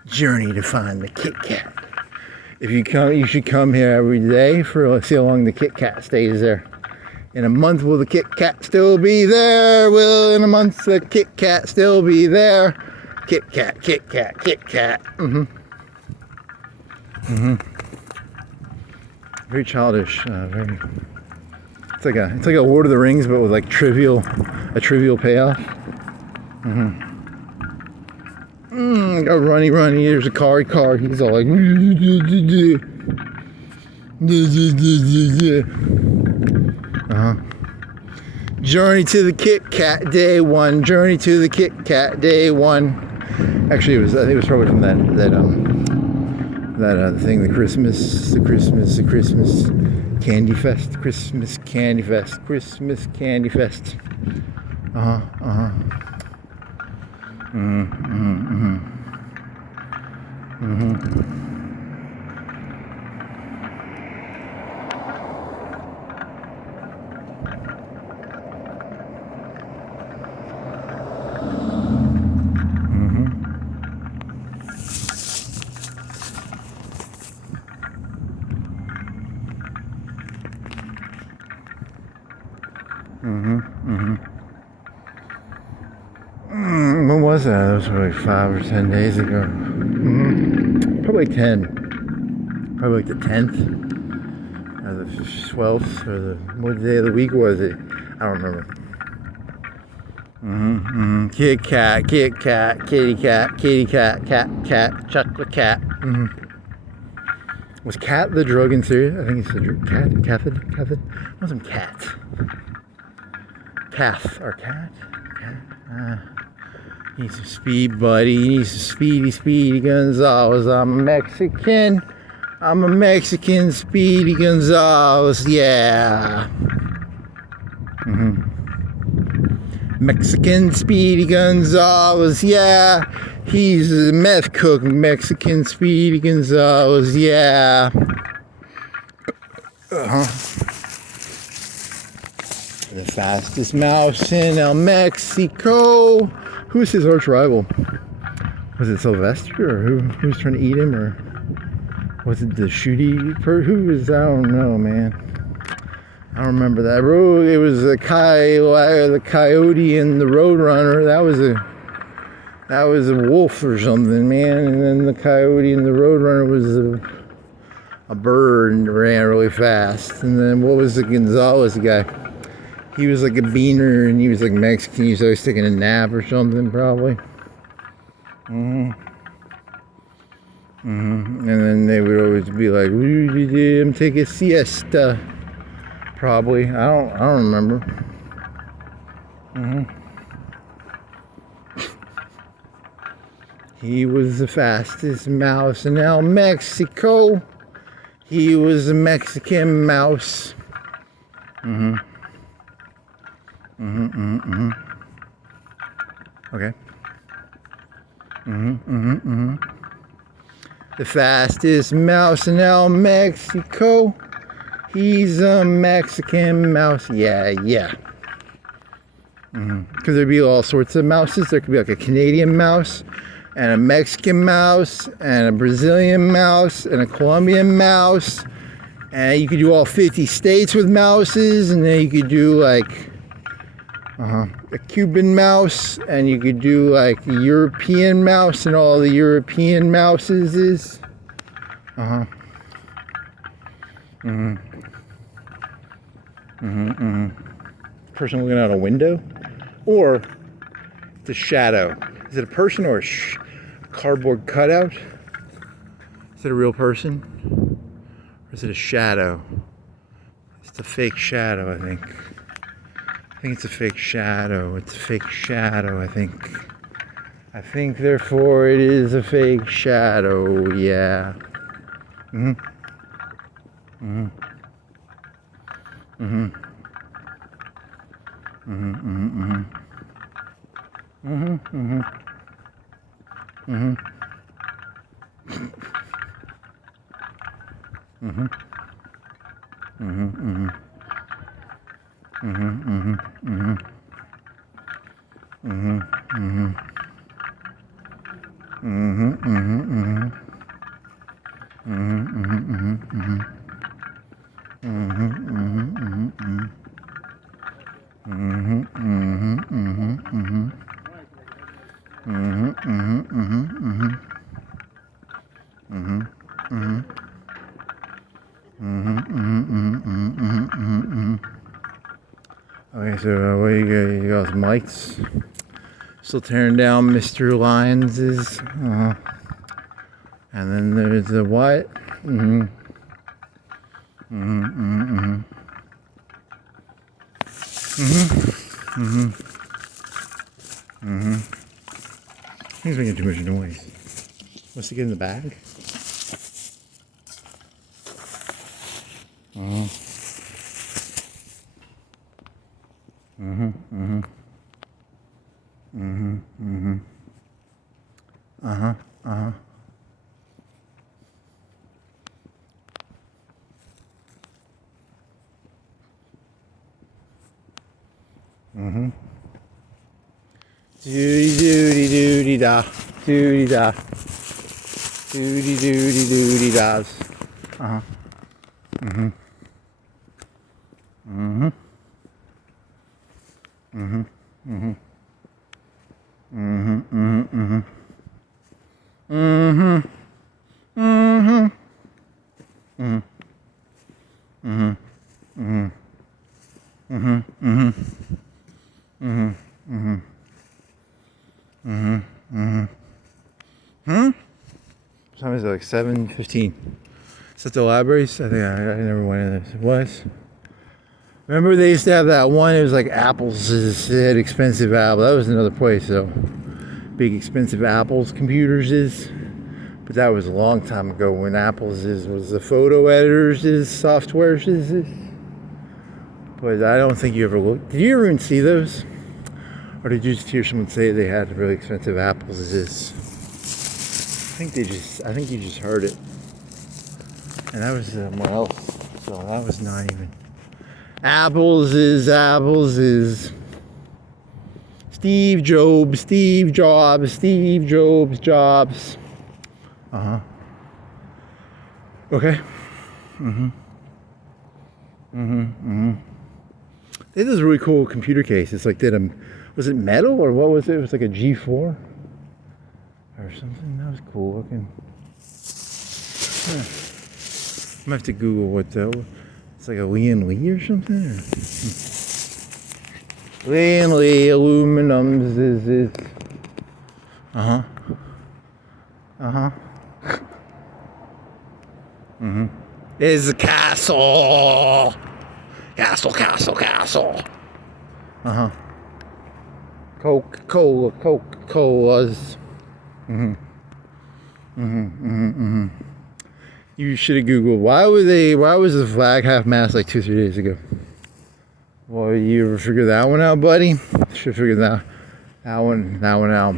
Journey to find the Kit Kat. If you come, you should come here every day for see how long the Kit Kat stays there. In a month, will the Kit Kat still be there? Will in a month the Kit Kat still be there? Kit Kat, Kit Kat, Kit Kat. Very childish. Very. It's like a Lord of the Rings, but with like a trivial payoff. Go runny. There's a car. He's all like. Journey to the Kit Kat, day one. Journey to the Kit Kat, day one. Actually, I think it was probably from that thing, the Christmas Candy Fest, Christmas Candy Fest. When was that? That was probably 5 or 10 days ago. Probably 10. Probably like the 10th or the 12th or what day of the week was it? I don't remember. Kit Kat, Kit Kat, Kitty Cat, Kitty Cat, Cat, Chocolate Cat. Was cat the drug in Syria? I think it's the drug. Cathode? I want some cat. Calf or cat? Need some speed, buddy. You need some speedy Gonzales. I'm a Mexican, Speedy Gonzales. Yeah. Mexican Speedy Gonzales. Yeah. He's a meth cook. Mexican Speedy Gonzales. Yeah. The fastest mouse in El Mexico. Who's his arch rival? Was it Sylvester, or who's trying to eat him, or was it the shooty? Who was? I don't know, man. I don't remember that. It was the coyote and the roadrunner. That was a wolf or something, man. And then the coyote and the roadrunner was a bird and ran really fast. And then what was the Gonzalez guy? He was like a beaner and he was like Mexican. He was always taking a nap or something, probably. And then they would always be like, "I'm taking a siesta." Probably. I don't remember. He was the fastest mouse in El Mexico. He was a Mexican mouse. Okay. The fastest mouse in El Mexico. He's a Mexican mouse. Yeah. Because there'd be all sorts of mouses. There could be like a Canadian mouse, and a Mexican mouse, and a Brazilian mouse, and a Colombian mouse. And you could do all 50 states with mouses, and then you could do like a Cuban mouse, and you could do like a European mouse, and all the European mouses is. Person looking out a window, or it's a shadow. Is it a person or a cardboard cutout? Is it a real person, or is it a shadow? It's a fake shadow, I think. I think it's a fake shadow. It's a fake shadow, I think. I think, therefore, it is a fake shadow. Yeah. Okay, so what you got some lights. Still tearing down Mr. Lyons's. And then there's the what? He's making too much noise. Must he get in the bag? Doody da, doody da, doody das. Time is it, like 7:15. Is that the libraries? I think I never went in there. It was. Remember they used to have that one, it was like Apple's, it had expensive Apple. That was another place, so big expensive Apple's computers is. But that was a long time ago when Apple's was the photo editors softwares is. But I don't think you ever looked. Did you ever even see those? Or did you just hear someone say they had really expensive Apple's I think you just heard it. And that was someone else. So that was not even. Apple's is Steve Jobs. Okay. They had those really cool computer cases. Like was it metal or what was it? It was like a G4. or something. That was cool looking. Huh. I'm gonna have to Google what the. It's like a Lee and Lee or something. Or? Lee and Lee aluminums is it? Uh huh. Is a castle. Castle. Coca-Colas. You should have Googled why was the flag half mast like 2-3 days ago? Well, you ever figure that one out, buddy? Should figure that one out.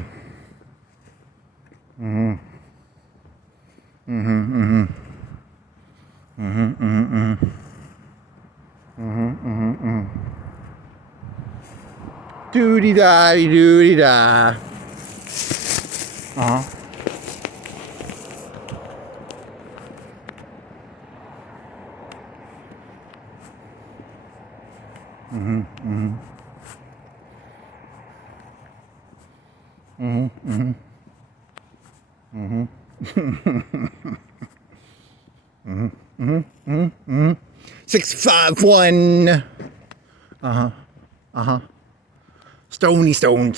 Doody da. Mm-hmm. 651. Stony stone.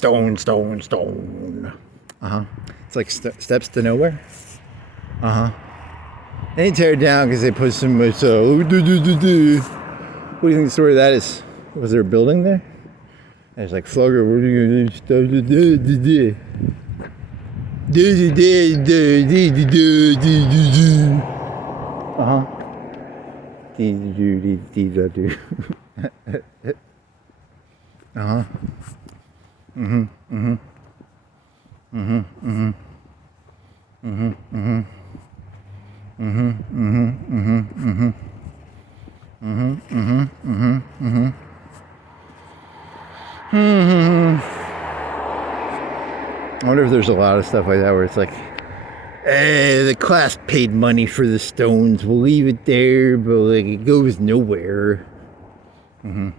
It's like steps to nowhere. They tear it down because they put so much. What do you think the story of that is? Was there a building there? There's like Flugger. What are you gonna do? I wonder if there's a lot of stuff like that where it's like, the class paid money for the stones. We'll leave it there, but like it goes nowhere. It's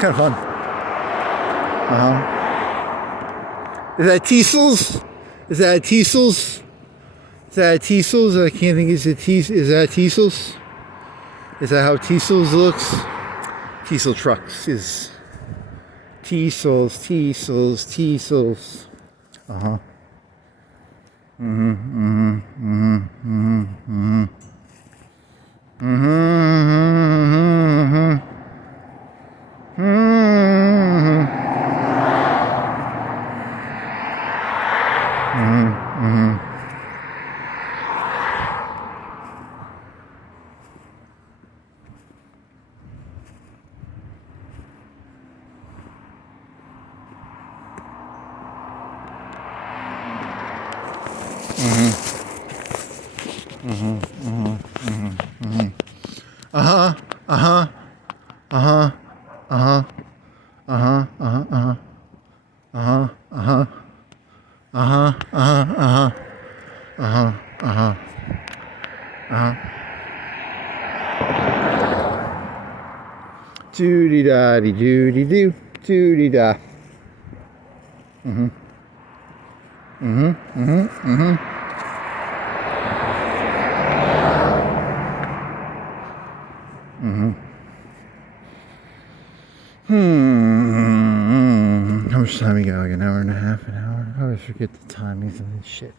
kind of fun. Is that Teasels? Is that Teasels? I can't think. Is that Teasels? Is that how Teasels looks? Teasel trucks is Teasels. Doody da doody doo, doody da. How much time we got? Like an hour and a half, an hour? I always forget the timings of this shit.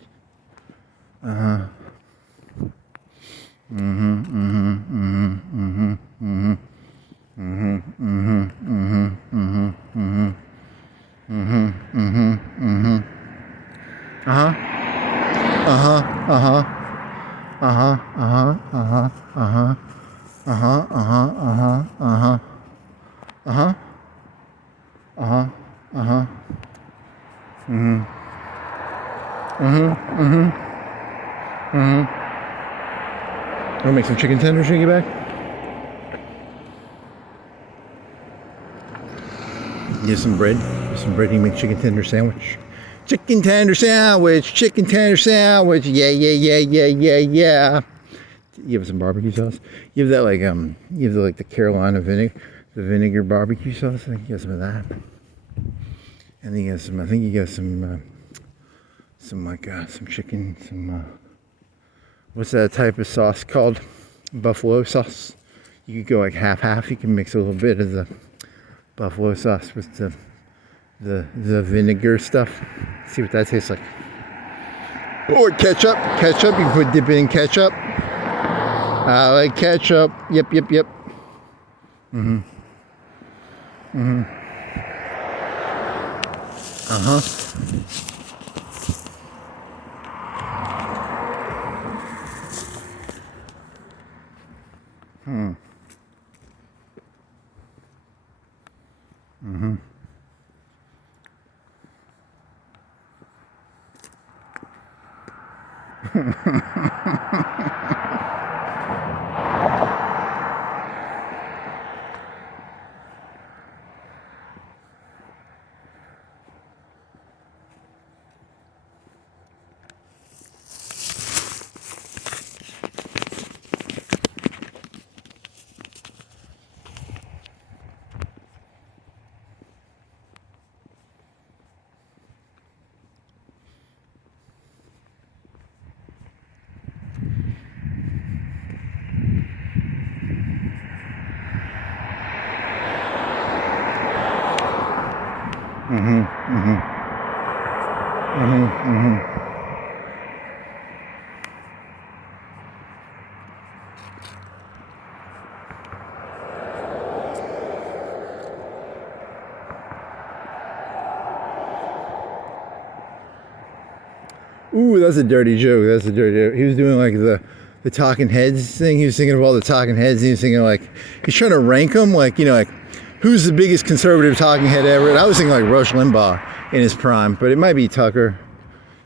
Wanna make some chicken tenders when you get back? Get some bread. Get some bread, you make chicken tender sandwich. Chicken tender sandwich, chicken tender sandwich. Yeah, yeah, yeah, yeah, yeah, yeah. You have some barbecue sauce. You have that like you have the Carolina vinegar, the vinegar barbecue sauce. I think you got some of that. And then you got some. I think you got some chicken. What's that type of sauce called? Buffalo sauce. You could go like half. You can mix a little bit of the buffalo sauce with the vinegar stuff. See what that tastes like. Or ketchup. Ketchup. You can dip it in ketchup. I like ketchup. Yep. Mm-hmm. Uh-huh. Mm-hmm. Ooh, that's a dirty joke. That's a dirty joke. He was doing like the talking heads thing. He was thinking of all the talking heads. And he was thinking like, he's trying to rank them. Like, like who's the biggest conservative talking head ever? And I was thinking like Rush Limbaugh in his prime, but it might be Tucker.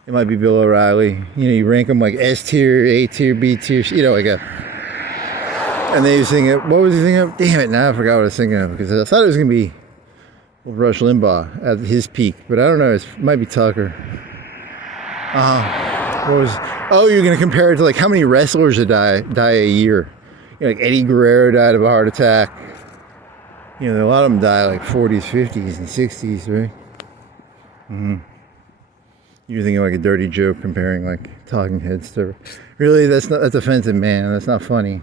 It might be Bill O'Reilly. You rank them like S tier, A tier, B tier, like a. And then he was thinking, what was he thinking of? Damn it, now I forgot what I was thinking of because I thought it was going to be Rush Limbaugh at his peak, but I don't know. It might be Tucker. You're going to compare it to like how many wrestlers die a year? Like Eddie Guerrero died of a heart attack. A lot of them die like 40s, 50s, and 60s, right? Mm-hmm. You're thinking like a dirty joke comparing like talking heads to. Really, that's offensive, man. That's not funny.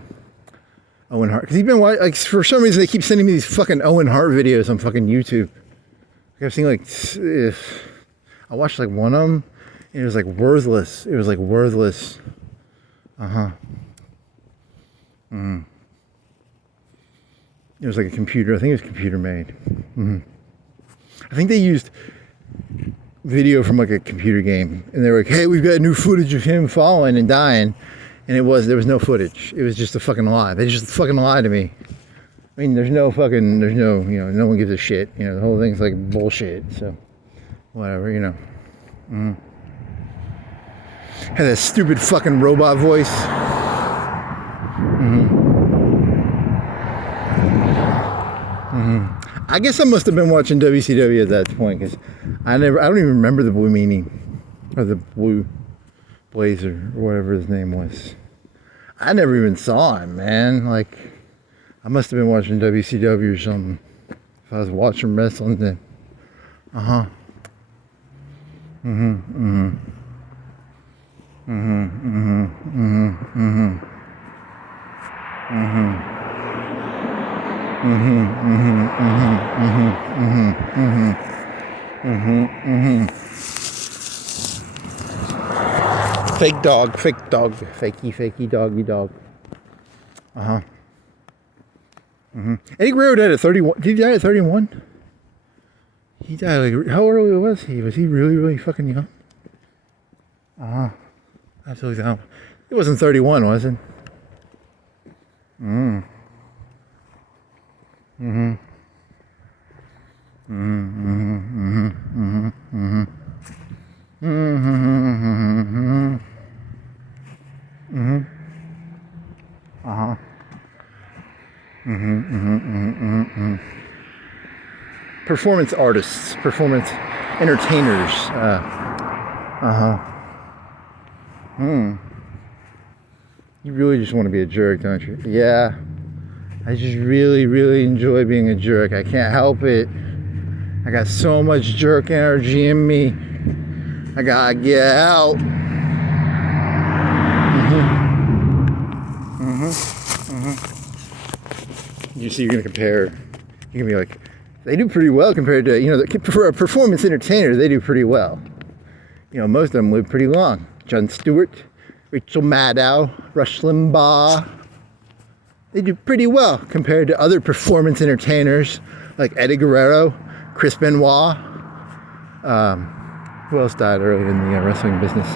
Owen Hart, because he's been like for some reason they keep sending me these fucking Owen Hart videos on fucking YouTube. Like I've seen I watched like one of them. It was like worthless. It was like worthless. It was like a computer. I think it was computer made. I think they used video from like a computer game, and they were like, "Hey, we've got new footage of him falling and dying," and there was no footage. It was just a fucking lie. They just fucking lied to me. I mean, there's no, no one gives a shit. The whole thing's like bullshit. So, whatever, Had that stupid fucking robot voice. I guess I must have been watching WCW at that point because I don't even remember the Blue Meanie or the Blue Blazer or whatever his name was. I never even saw him, man. Like, I must have been watching WCW or something. If I was watching wrestling then. Fake dog, fakey doggy dog. Eddie Guerrero died at 31. Did he die at 31? He died like, how early was he? Was he really, really fucking young? Absolutely not. It wasn't 31, was it? Performance artists, performance entertainers. You really just want to be a jerk, don't you? Yeah. I just really, really enjoy being a jerk. I can't help it. I got so much jerk energy in me. I gotta get out. You see, you're gonna compare. You're gonna be like, they do pretty well compared to, for a performance entertainer, they do pretty well. Most of them live pretty long. Jon Stewart, Rachel Maddow, Rush Limbaugh. They do pretty well compared to other performance entertainers like Eddie Guerrero, Chris Benoit. Who else died early in the wrestling business?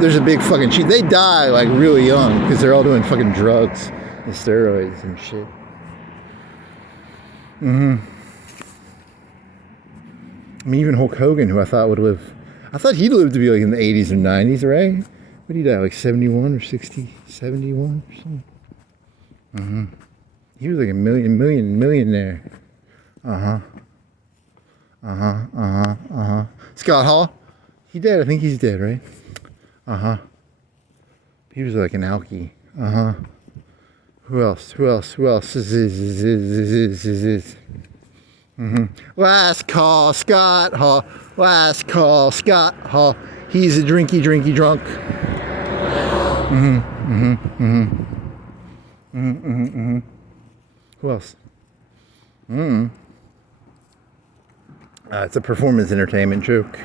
There's a big fucking cheat. They die like really young because they're all doing fucking drugs and steroids and shit. I mean, even Hulk Hogan, who I thought would live, I thought he'd live to be like in the 80s or 90s, right? What did he die, like 71 or 60, 71 or something? He was like a millionaire. Scott Hall, he dead, I think he's dead, right? He was like an alkie. Who else? Last call, Scott Hall. Last call, Scott Hall. He's a drinky drunk. Who else? It's a performance entertainment joke.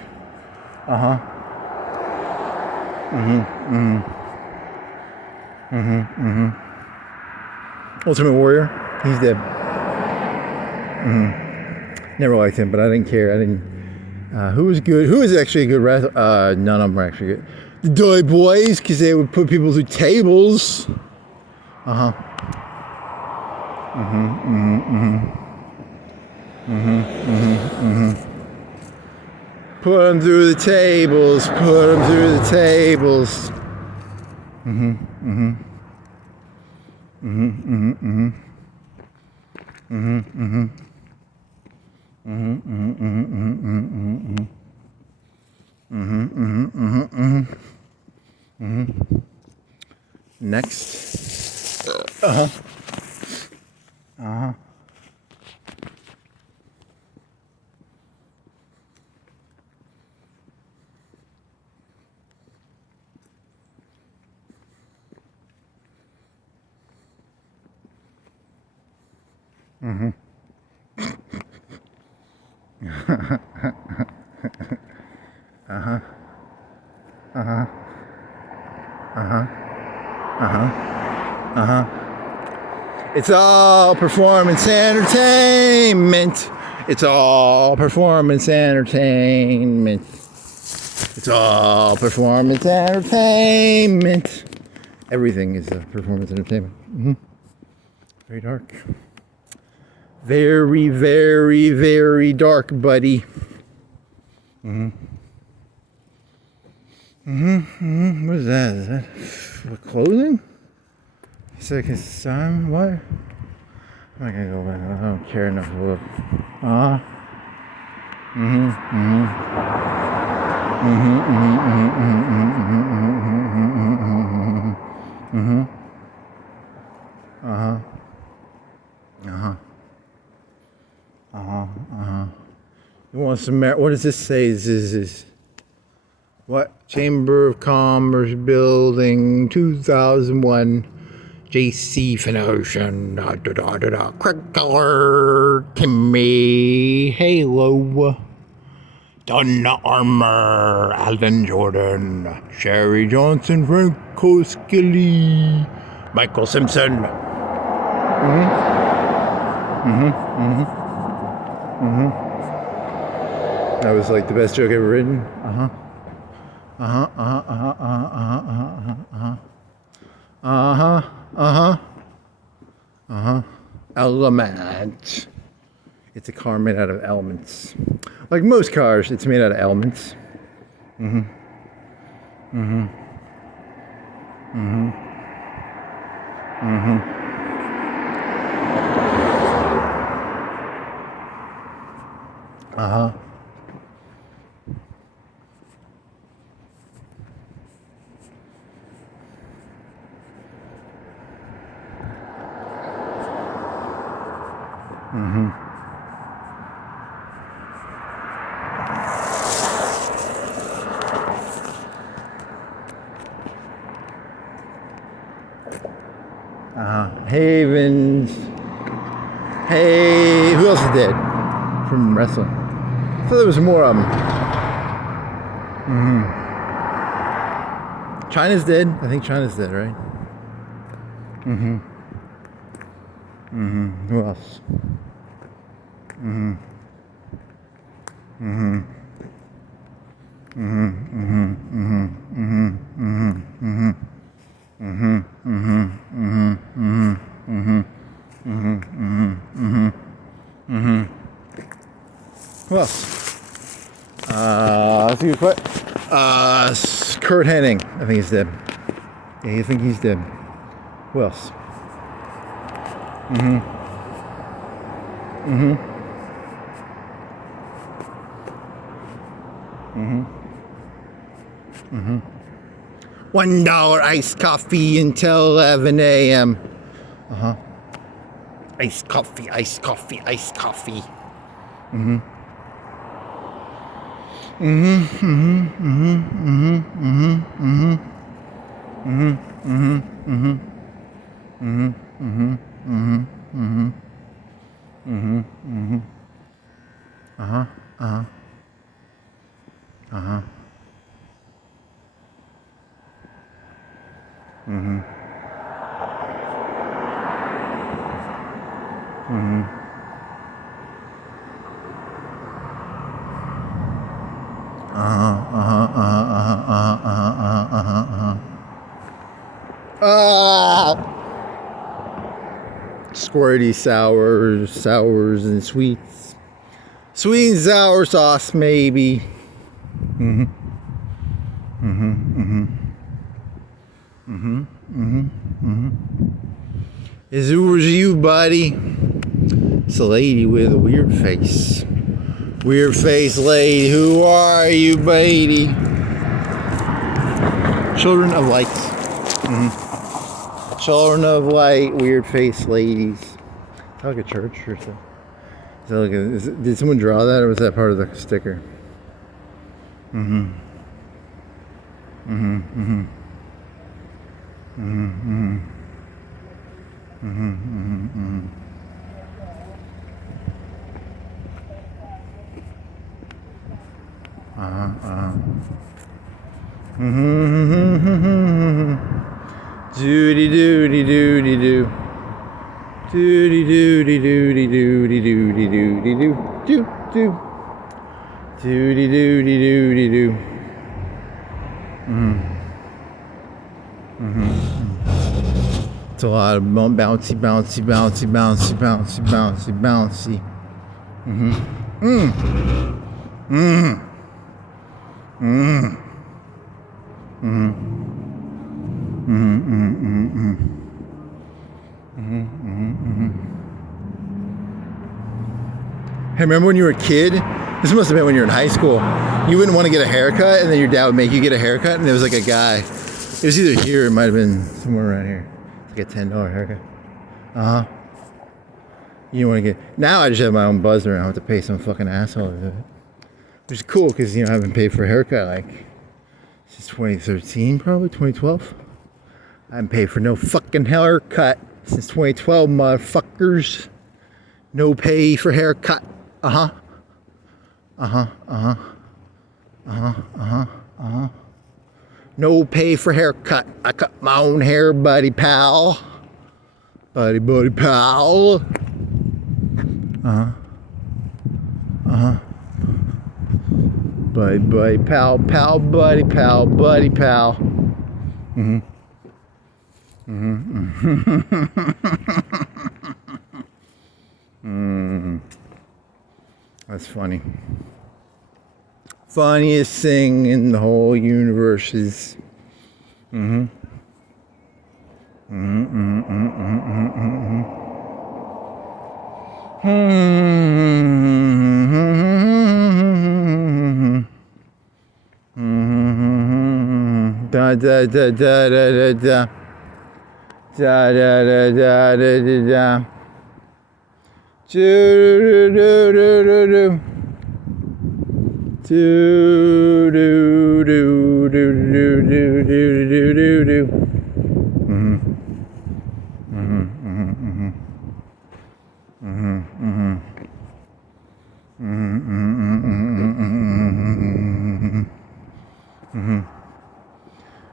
Ultimate Warrior, he's dead. Never liked him, but I didn't care. Who was good? Who was actually a good wrestler? None of them were actually good. The Doy Boys, because they would put people through tables. Put them through the tables. Put them through the tables. Next. It's all performance entertainment. It's all performance entertainment. It's all performance entertainment. Everything is a performance entertainment. Very dark. Very, very, very dark, buddy. What is that? Is that for clothing? Seconds time? What? I'm not gonna go back. I don't care enough to look. You want some? What does this say? Is what? Chamber of Commerce Building, 2001. JC Finocean, Crackler, Kimmy, Halo, Donna Armour, Alden Jordan, Sherry Johnson, Franco Skilly, Michael Simpson. That was like the best joke ever written. Element. It's a car made out of elements. Like most cars, it's made out of elements. Mm-hmm. Mm-hmm. Mm-hmm. Uh-huh. Mm-hmm. Havens. Hey, who else is dead from wrestling? I thought there was more of them. Mm-hmm. China's dead. I think China's dead, right? Mm-hmm. Mm-hmm. Who else? Mm-hmm. Mm-hmm. Mm-hmm. Mm-hmm. Mm-hmm. Mm-hmm. Mm-hmm. Mm-hmm. Mm-hmm. Mm-hmm. Mm-hmm. Mm-hmm. Mm-hmm. Mm-hmm. Mm-hmm. Who else? That's a good question. Kurt Hennig. I think he's dead. Yeah, you think he's dead. Who else? Mm-hmm. Mm-hmm. Mm-hmm. Mm-hmm. $1 iced coffee until 11 a.m. Uh-huh. Iced coffee, iced coffee, iced coffee. Mm-hmm. Mm-hmm. Mm-hmm. Mm-hmm. Mm-hmm. Mm-hmm. Mm-hmm. Mm-hmm. Mm-hmm. Mm-hmm. Mm-hmm. Mm-hmm. Mm-hmm. Mm-hmm. Mm-hmm. Uh-huh. Uh-huh. Uh-huh. Mm-hmm. Mm-hmm. Uh-huh. Uh-huh. Uh-huh. Uh-huh. Uh-huh. Uh-huh. Uh-huh. Squirty sours and sweets. Sweet and sour sauce, maybe. Mm-hmm. Mm-hmm. Mm-hmm. Mm-hmm. Mm-hmm. Mm-hmm. Who was you, buddy? It's a lady with a weird face. Weird face lady. Who are you, lady? Children of light. Mm-hmm. Children of light. Weird face ladies. Is that like a church or something? Is that like did someone draw that, or was that part of the sticker? Mm-hmm. Mm-hmm. Mm-hmm. Mm-hmm. Mm-hmm. Mm-hmm. Mm-hmm. Mm-hmm. Doody doody doody doo. Doody doody doody doody doody doody doo. Doo doo. Doody doody doody doo. It's a lot of bouncy, bouncy, bouncy, bouncy, bouncy, bouncy, bouncy. Mm-hmm. Mm. Mm. Mm. Mm. Mm. Mm. Mm. Mm. Mm. Hey, remember when you were a kid? This must have been when you were in high school. You wouldn't want to get a haircut, and then your dad would make you get a haircut, and there was like a guy. It was either here, or it might have been somewhere around here. Like a $10 haircut. Uh-huh. You don't want to get... Now I just have my own buzzer, and I don't have to pay some fucking asshole to do it. Which is cool, because, I haven't paid for a haircut, like, since 2013, probably, 2012. I haven't paid for no fucking haircut since 2012, motherfuckers. No pay for haircut. Uh-huh. Uh-huh. Uh-huh. Uh-huh. Uh-huh. Uh-huh. No pay for haircut. I cut my own hair, buddy pal. Buddy pal. Uh-huh. Uh-huh. Buddy pal, buddy pal. Mm-hmm. Mm-hmm. That's funny. Funniest thing in the whole universe is. Da da da da da da da da da da da da da. Do do do do do. Do do do do do do do do do.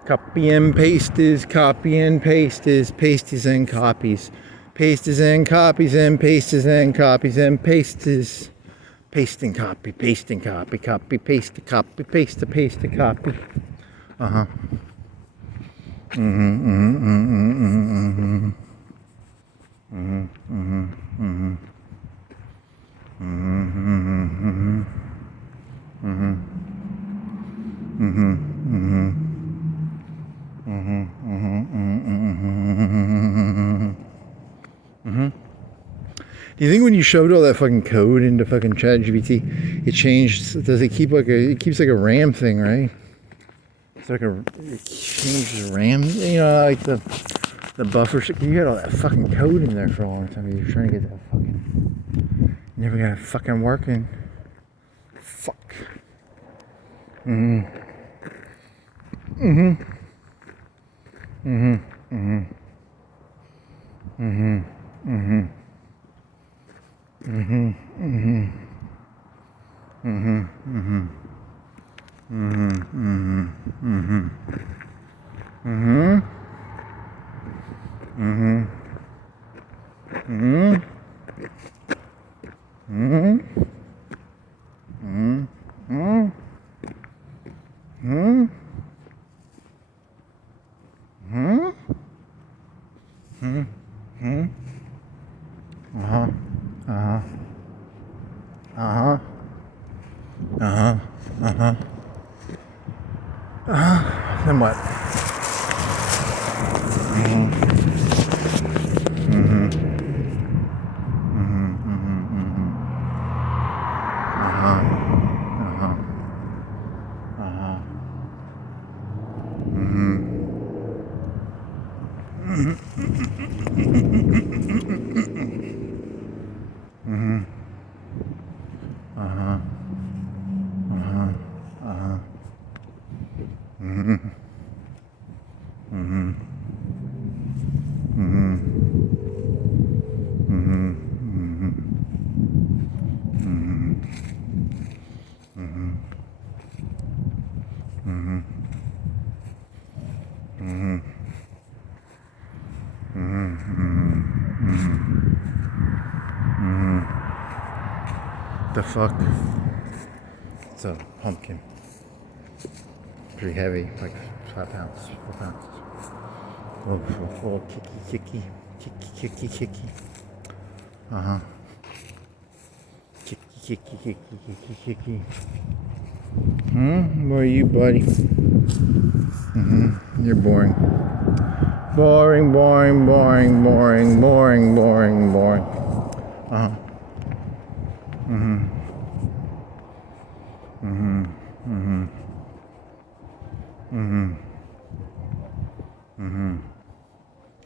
Copy and paste is copy and paste is pastes and copies. Pastes and copies and pastes and copies and pastes. Paste and copy, copy, paste, copy, paste, copy. Do you think when you shoved all that fucking code into fucking ChatGPT, it changed? Does it keep like a? It keeps like a RAM thing, right? It's like it changes RAM. You know, like the buffer. You had all that fucking code in there for a long time. You're trying to get that fucking. You never got it fucking working. Fuck. Then what? The fuck? It's a pumpkin. Pretty heavy, like 5 pounds, 4 pounds. A little kicky. Kicky. Where are you, buddy? You're boring. Boring.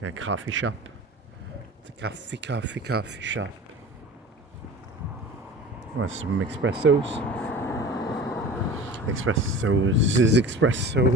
Got a coffee shop. It's a coffee shop. Want some espressos? Expressos is expresses.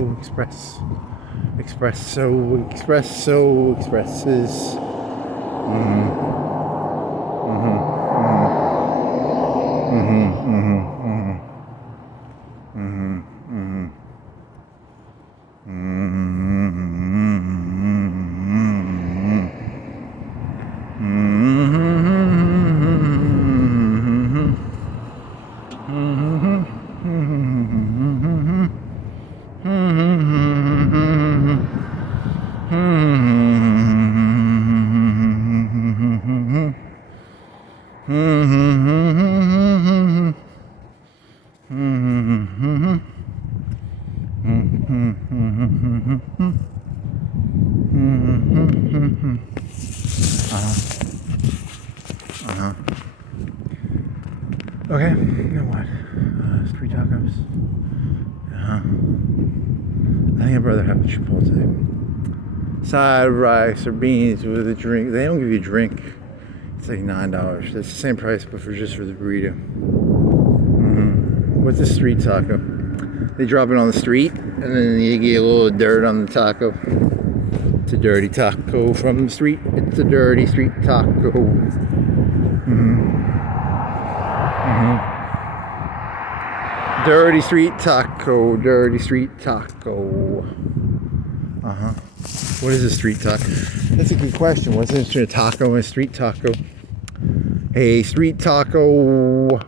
Okay, now what? Street tacos. I think I'd rather have a Chipotle. Side rice or beans with a drink. They don't give you a drink. It's like $9. That's the same price, but just for the burrito. What's a street taco? They drop it on the street, and then you get a little dirt on the taco. It's a dirty taco from the street. It's a dirty street taco. Dirty street taco. Dirty street taco. What is a street taco? That's a good question. What's a taco and a street taco? A street taco.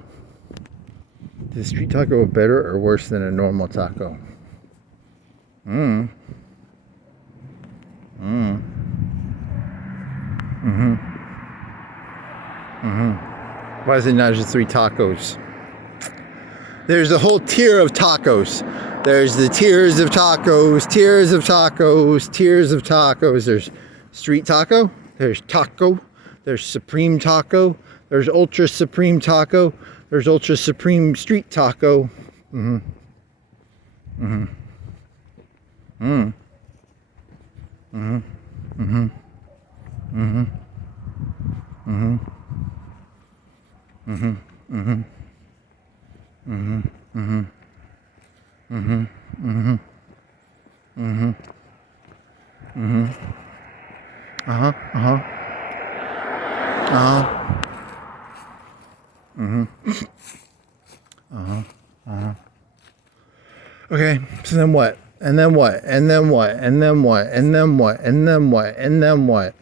Is a street taco better or worse than a normal taco? Why is it not just 3 tacos? There's a whole tier of tacos. There's the tiers of tacos, tiers of tacos, tiers of tacos. There's street taco, there's taco, there's supreme taco, there's ultra supreme taco, there's ultra supreme street taco. Okay, so then what? And then what? And then what? And then what? And then what? And then what? And then what?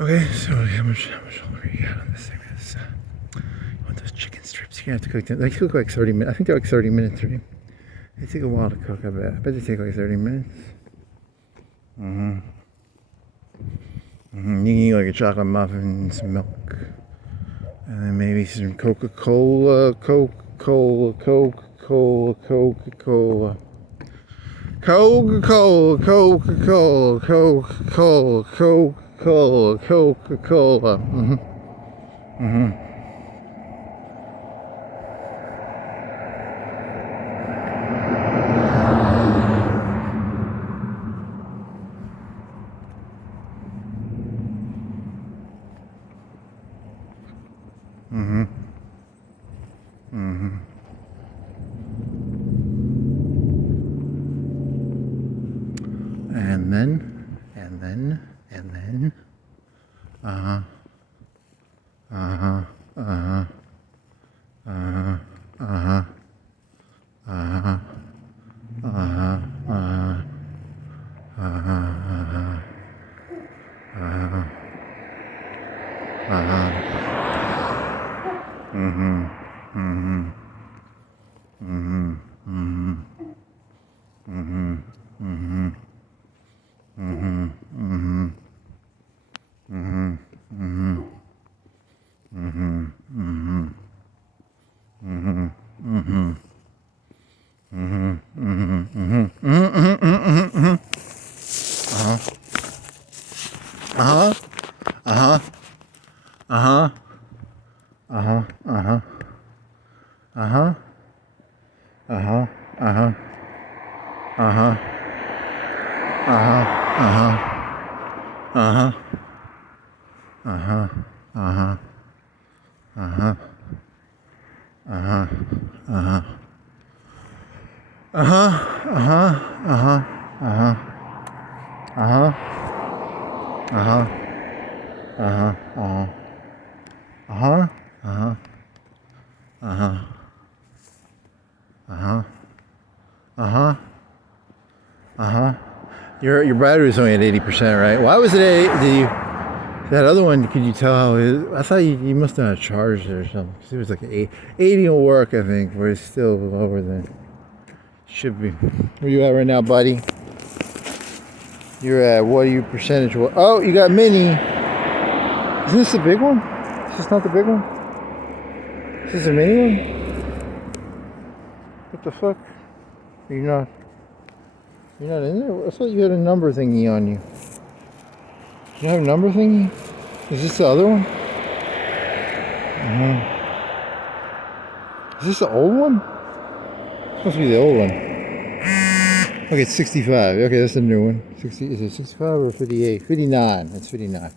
Okay, so how much longer you got on this thing? You want those chicken strips? You have to cook them. They cook like 30 minutes. I think they're like 30 minutes, right? They take a while to cook, I bet. I bet they take like 30 minutes. You can eat like a chocolate muffin and some milk. And then maybe some Coca-Cola. Coca-Cola. Coca-Cola. Coca-Cola. Coca-Cola. Coca-Cola. Coca-Cola. Coca-Cola. Coca-Cola. And then, Uh-huh. Uh-huh. Uh-huh. Uh-huh. Uh-huh. Uh-huh. Uh-huh. Uh-huh. Uh-huh. Uh-huh. Uh-huh. Uh-huh. Uh-huh. Uh-huh. Uh-huh. Uh-huh. Uh-huh. Uh-huh. Your battery was only at 80%, right? Why was it at 80? That other one, could you tell how it is? I thought you must have had charged it or something. Because it was like 80 will work, I think, but it's still lower than it should be. Where you at right now, buddy? You're at, what are you percentage? Oh, you got mini. Isn't this the big one? Is this not the big one? Is this a mini one? What the fuck? You're not in there? I thought you had a number thingy on you. Do you have a number thingy? Is this the other one? Is this the old one? It's supposed to be the old one. Okay, it's 65. Okay, that's the new one. 60. Is it 65 or 58? 59. That's 59. I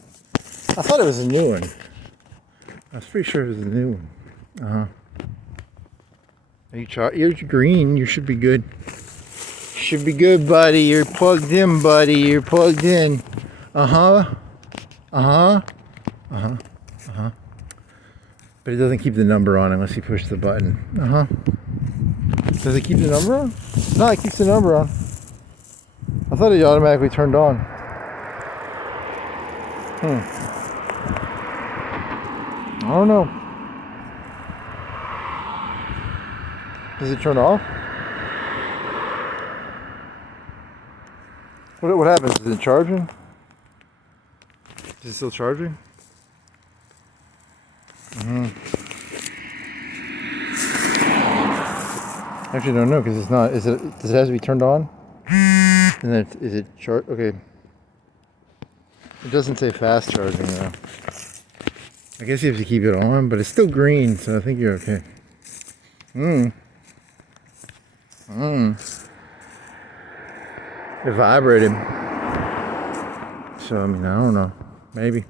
thought it was a new one. I was pretty sure it was a new one. You're green. You should be good. Should be good, buddy. You're plugged in, buddy. You're plugged in. Uh-huh. Uh-huh. Uh-huh. Uh-huh. But it doesn't keep the number on unless you push the button. Uh-huh. Does it keep the number on? No, it keeps the number on. I thought it automatically turned on. I don't know. Does it turn off? What happens? Is it charging? Is it still charging? Actually, I don't know because it's not. Does it have to be turned on? And then is it charge? Okay. It doesn't say fast charging though. I guess you have to keep it on, but it's still green, so I think you're okay. It vibrated. So I mean, I don't know. Maybe.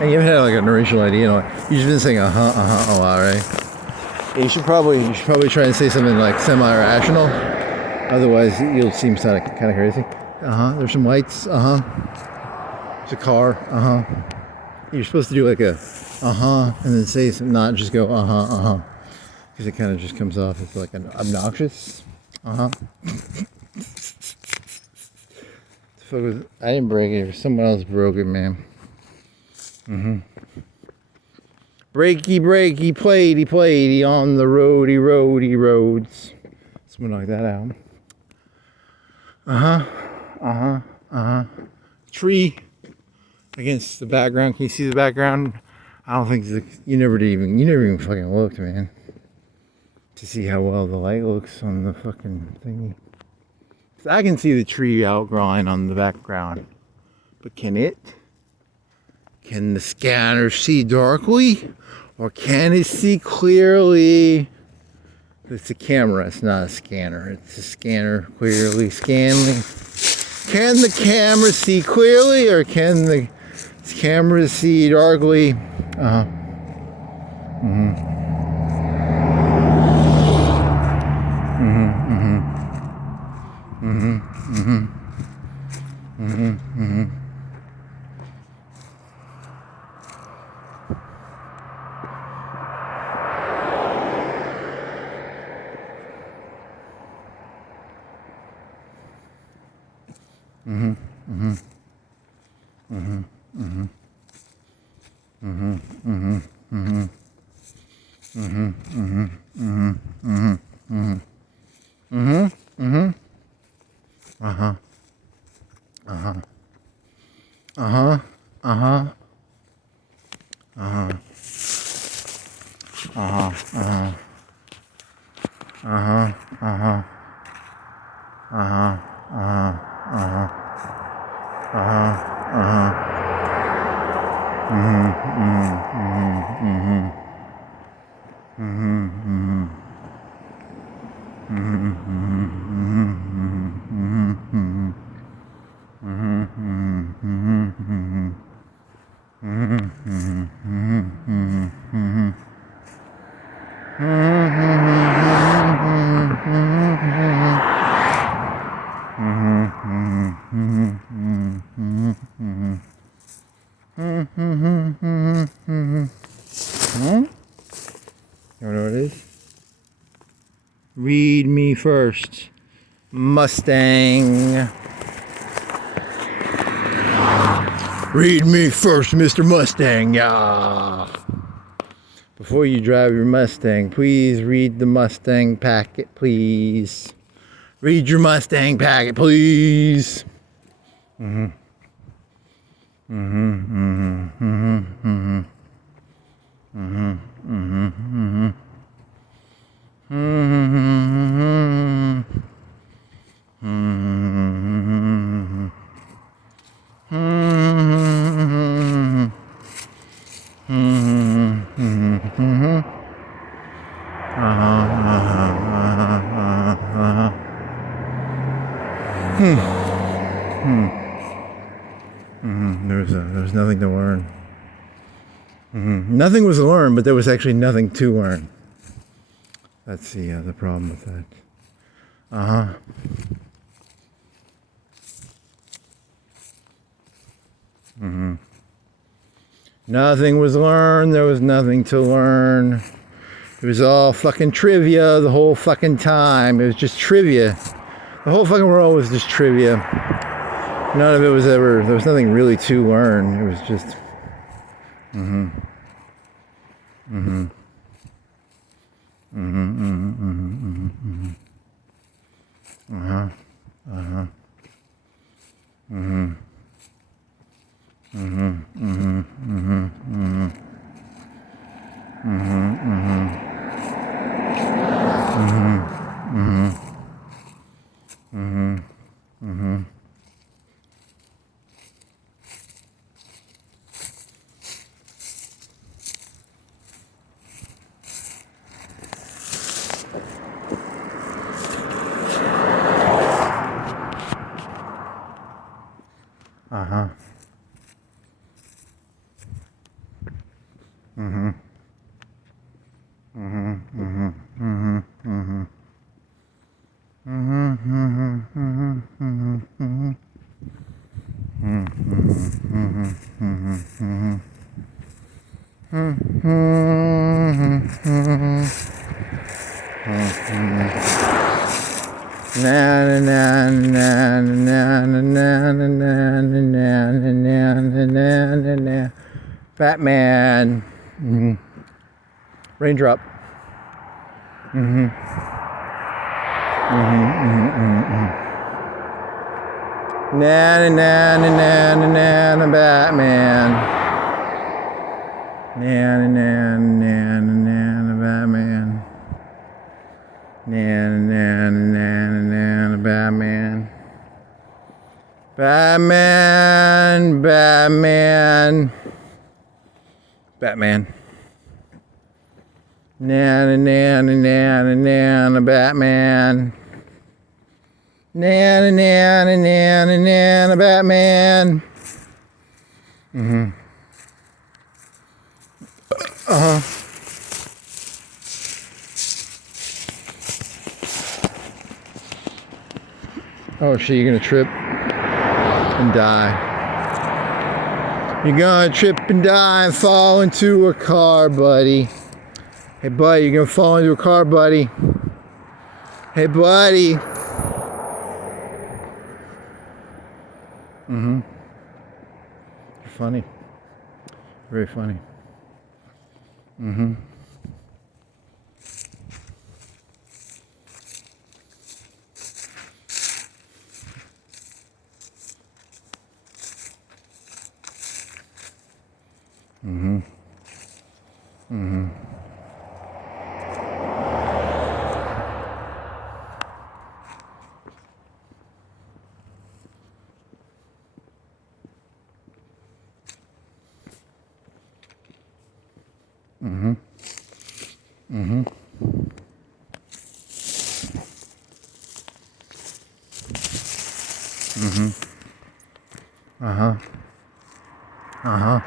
And you haven't had like an original idea, you've just been saying a lot, right? Yeah, you should probably try and say something like semi-rational. Otherwise, you'll seem kind of crazy. There's some lights. It's a car. You're supposed to do like a and then say something, not just go because it kind of just comes off as like an obnoxious. I didn't break it. Someone else broke it, man. Breaky, platey on the roads. Something like that album. Tree against the background. Can you see the background? I don't think you never even fucking looked, man, to see how well the light looks on the fucking thingy. I can see the tree outline on the background, but can the scanner see darkly, or can it see clearly? It's a camera, it's not a scanner. It's a scanner, clearly scanning. Can the camera see clearly, or can the camera see darkly? Mhm. Mhm. Mhm. Mhm. Mhm. Mhm. Mhm. Uh-huh. Uh-huh. Uh-huh. Uh-huh. Uh-huh. Uh-huh. Uh-huh. Uh-huh. Uh-huh. Uh-huh. Uh-huh. Uh-huh. Uh-huh. Uh-huh. Mhm. Mhm. Mhm. Mhm. Mhm. Mhm. Mhm. Mhm. Mhm. Mhm. Mhm. Mhm. Mhm. Mhm. Mhm. Mhm. Mhm. Mhm. You know what it is? Read me first. Mustang. Read me first, Mr. Mustang. Yeah. Before you drive your Mustang, please read the Mustang packet, please. Read your Mustang packet, please. Mm-hmm. Mm-hmm. Mm-hmm. Mm-hmm. Mm-hmm. Mm-hmm. Mm-hmm. Mm-hmm. Mm-hmm. Mm-hmm. Mm-hmm. There was nothing to learn. Nothing was learned, but there was actually nothing to learn. That's the problem with that. Uh-huh. Nothing was learned. There was nothing to learn. It was all fucking trivia the whole fucking time. It was just trivia. The whole fucking world was just trivia. None of it was ever, there was nothing really to learn. It was just, mm-hmm. Mm-hmm. Mm-hmm. Mm-hmm. Mm-hmm. Uh-huh. Uh-huh. Mm-hmm. Mm-hmm. Mm-hmm. Mm-hmm. Mm-hmm. Mm-hmm. Mm-hmm. Mm-hmm. Mm-hmm. Uh-huh. Mm-hmm. Mm-hmm. Mm-hmm. Mm-hmm. Mm-hmm. Mm-hmm. Mm-hmm. Mm-hmm. Na na na na na na na na na na na na na. Batman. Mm-hmm. Raindrop. Mm-hmm. Mm-hmm. Mm-hmm. Na na na na na na na Batman. Na na na na na na Batman. Na na na na na Batman. Batman. Batman. Batman. Na na na na na na na Batman. Na na na na na na na Batman. Mm-hmm. Uh-huh. Oh shit, you're gonna trip and die. You're gonna trip and die and fall into a car, buddy. Hey buddy, you're gonna fall into a car, buddy. Hey buddy. Mm-hmm. Funny. Very funny. Mm-hmm. Uh-huh. Uh-huh.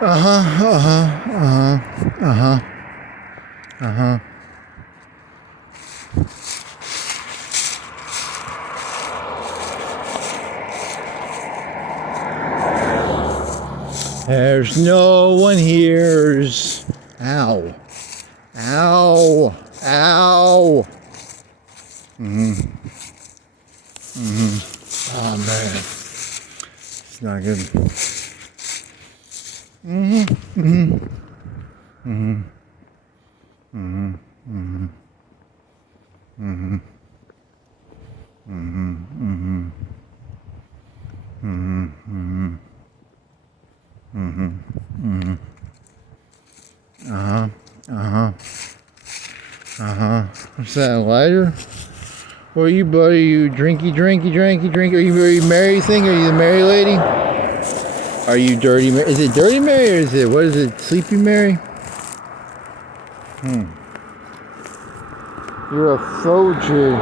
Uh-huh. Uh-huh. Uh-huh. Uh-huh. There's no one here's. Ow. Ow. Ow. Oh man. It's not good. What's that, a lighter? What are you, buddy? You drinky? Are you Mary thing? Are you the Mary lady? Are you Dirty Mary? Is it Dirty Mary or is it, what is it, Sleepy Mary? You're a Folger.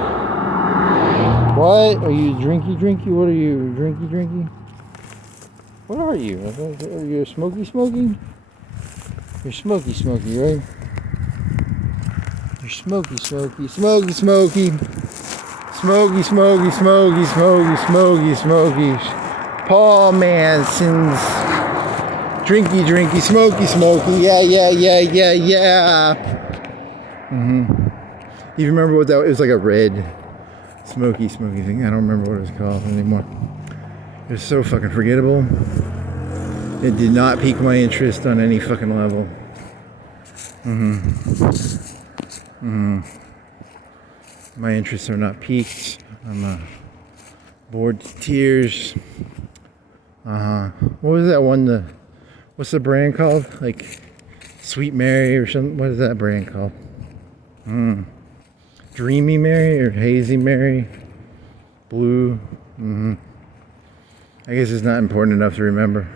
What? Are you drinky? What are you? Drinky? What are you? Are you a smoky? You're smoky, right? You're smoky. Smoky. Paul Manson's drinky, smoky. Yeah. You remember what that was? It was like a red smoky thing. I don't remember what it was called anymore. It was so fucking forgettable. It did not pique my interest on any fucking level. My interests are not piqued. I'm bored to tears. What was that one? What's the brand called? Like Sweet Mary or something? What is that brand called? Dreamy Mary or Hazy Mary? Blue? I guess it's not important enough to remember.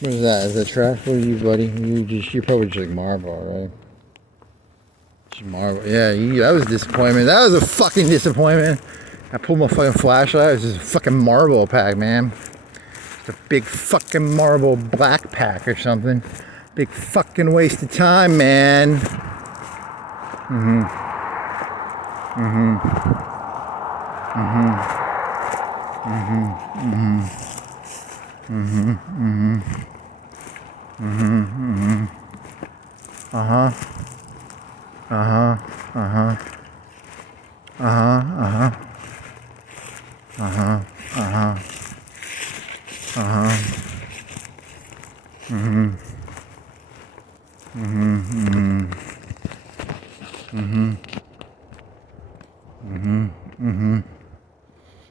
What is that? Is that trash? What are you, buddy? You're probably just like Marlboro, right? Just Marlboro. Yeah, that was a disappointment. That was a fucking disappointment. I pulled my fucking flashlight. It was just a fucking Marlboro pack, man. It's a big fucking Marlboro black pack or something. Big fucking waste of time, man.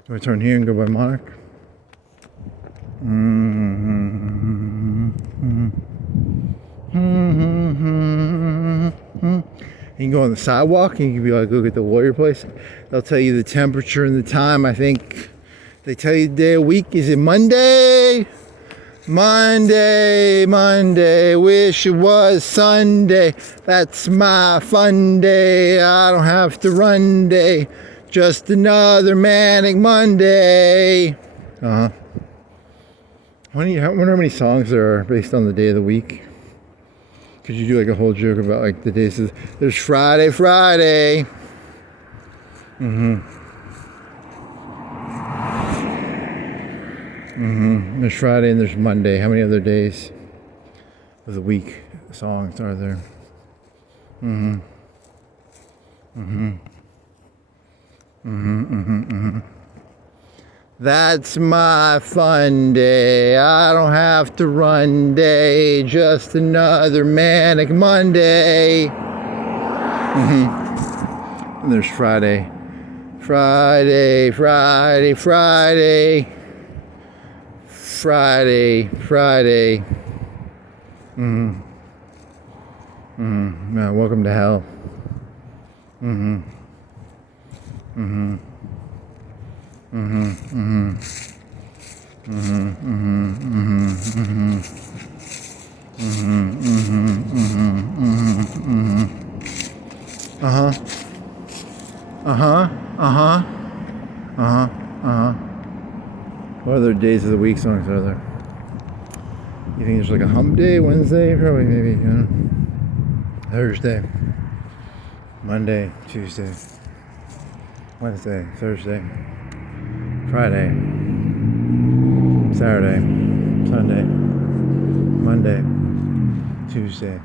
Do I turn here and go by Monarch? You can go on the sidewalk and you can be like, look at the lawyer place. They'll tell you the temperature and the time. I think they tell you the day of week. Is it Monday? Monday. Wish it was Sunday. That's my fun day. I don't have to run day. Just another manic Monday. I wonder how many songs there are based on the day of the week. Could you do like a whole joke about like the days of, there's Friday. There's Friday and there's Monday. How many other days of the week songs are there? That's my fun day. I don't have to run day. Just another manic Monday. And there's Friday. Friday, Friday, Friday. Friday, Friday. Yeah, welcome to hell. What other days of the week songs are there? You think there's like a hump day, Wednesday, probably, maybe, you know? Thursday, Monday, Tuesday, Wednesday, Thursday, Friday, Saturday, Sunday, Monday, Tuesday.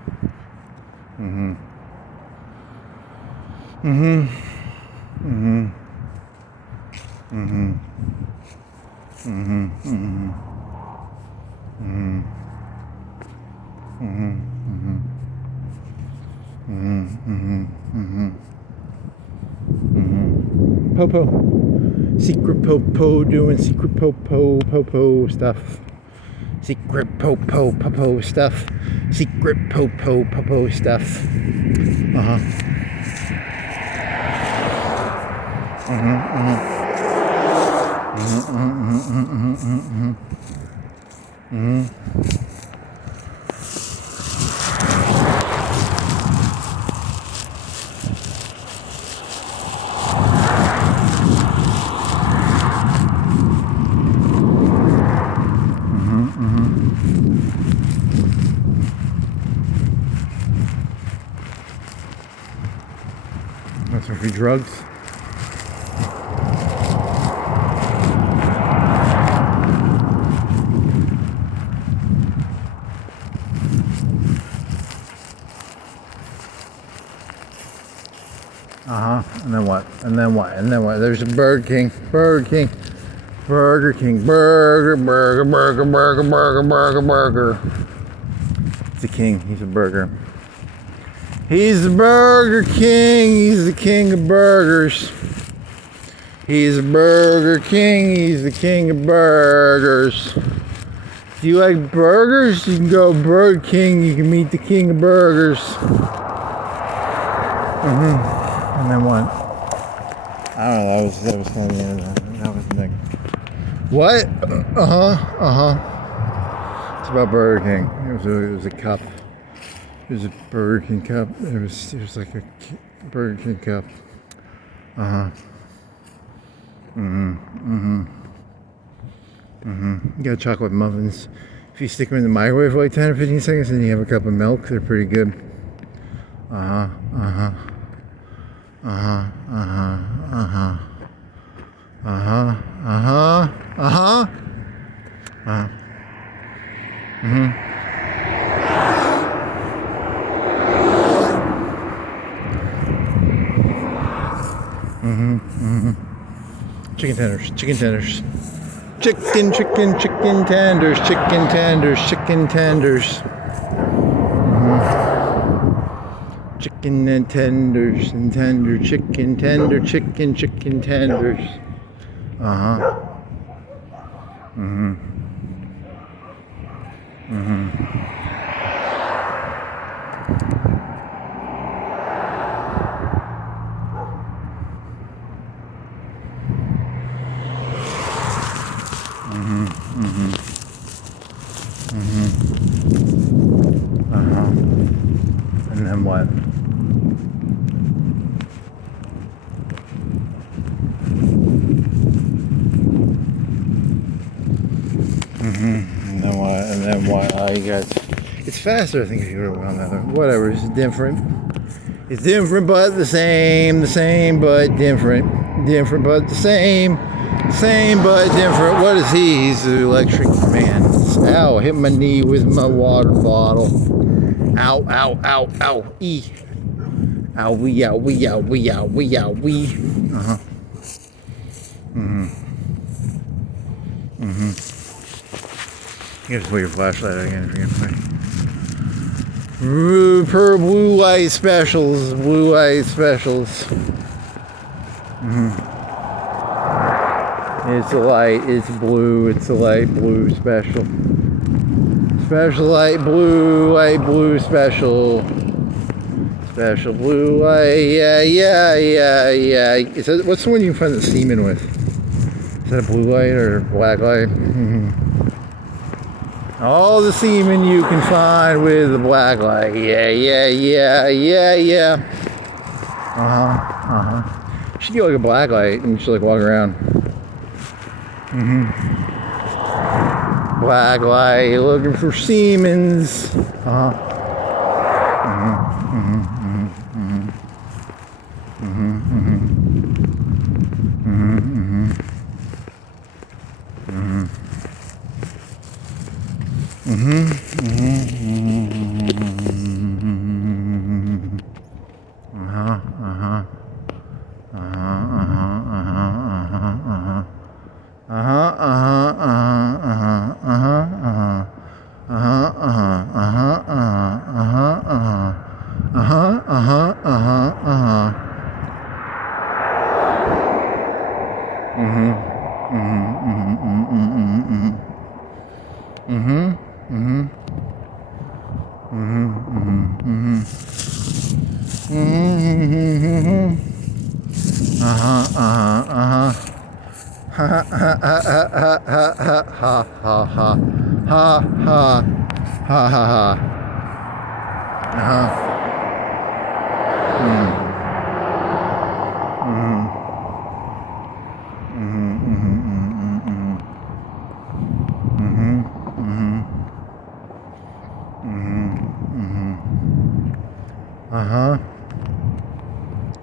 Popo. Secret Popo doing secret Popo stuff. Secret Popo stuff. Secret Popo stuff. Want some free drugs? And then what? And then what? And then what? There's a Burger King. Burger King. Burger King. Burger. It's a king. He's a burger. He's the Burger King. He's the king of burgers. He's a Burger King. He's the king of burgers. If you like burgers, you can go Burger King. You can meet the king of burgers. And then what? I don't know. That was kind of the end of that. That was the thing. What? It's about Burger King. It was a cup. It was a Burger King cup. It was like a Burger King cup. You got chocolate muffins. If you stick them in the microwave for like 10 or 15 seconds, then you have a cup of milk. They're pretty good. Chicken tenders. Chicken tenders. Chicken tenders. Chicken tenders. Chicken tenders. Chicken and tenders and tender chicken tenders. And then what? And then what? You got. It's faster, I think, if you go around that way. Whatever. It's different. It's different, but the same. The same, but different. Different, but the same. Same but different. What is he? He's the electric man. Ow, hit my knee with my water bottle. Ow, ow, ow, ow, ee. Ow, wee, ow, wee, ow, wee, ow, wee, ow, wee. Uh-huh. You have to put your flashlight again if you're gonna play. Per blue light specials. Blue light specials. It's a light, it's blue, it's a light blue special. Special light blue special. Special blue light, yeah. Is that, what's the one you find the semen with? Is that a blue light or black light? All the semen you can find with the black light, yeah. You should get like a black light and you should like walk around. Black light, looking for Siemens.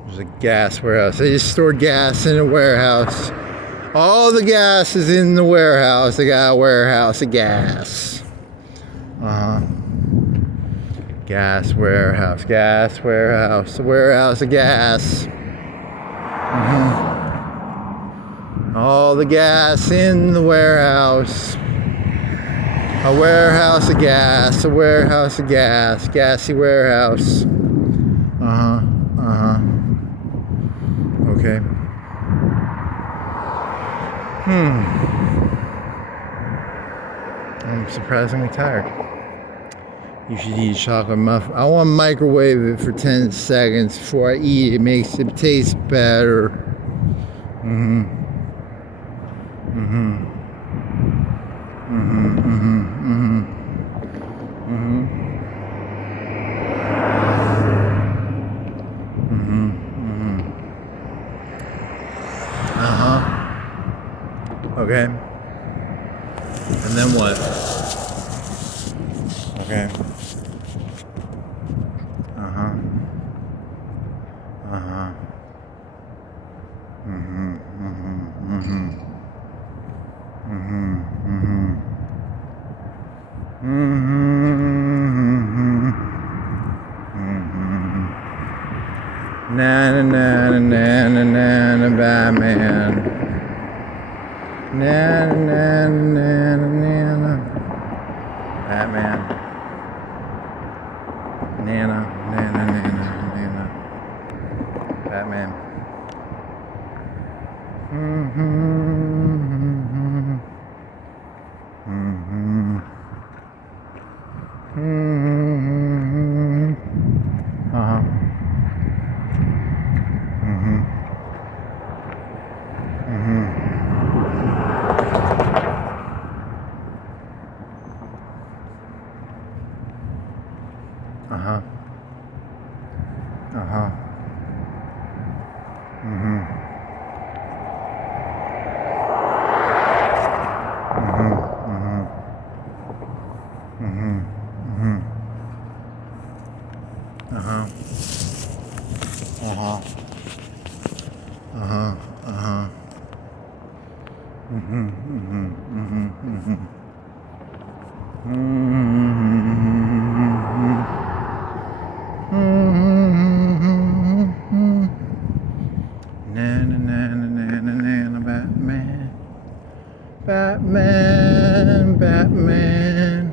There's a gas warehouse. They just store gas in a warehouse. All the gas is in the warehouse. They got a warehouse of gas. Gas warehouse, a warehouse of gas. All the gas in the warehouse. A warehouse of gas, gassy warehouse. Okay. I'm surprisingly tired. You should eat a chocolate muffin. I want to microwave it for 10 seconds before I eat it. It makes it taste better. Okay. And then what? Okay. Na Batman. Na Batman. Nana. Batman. Batman. Batman, Batman,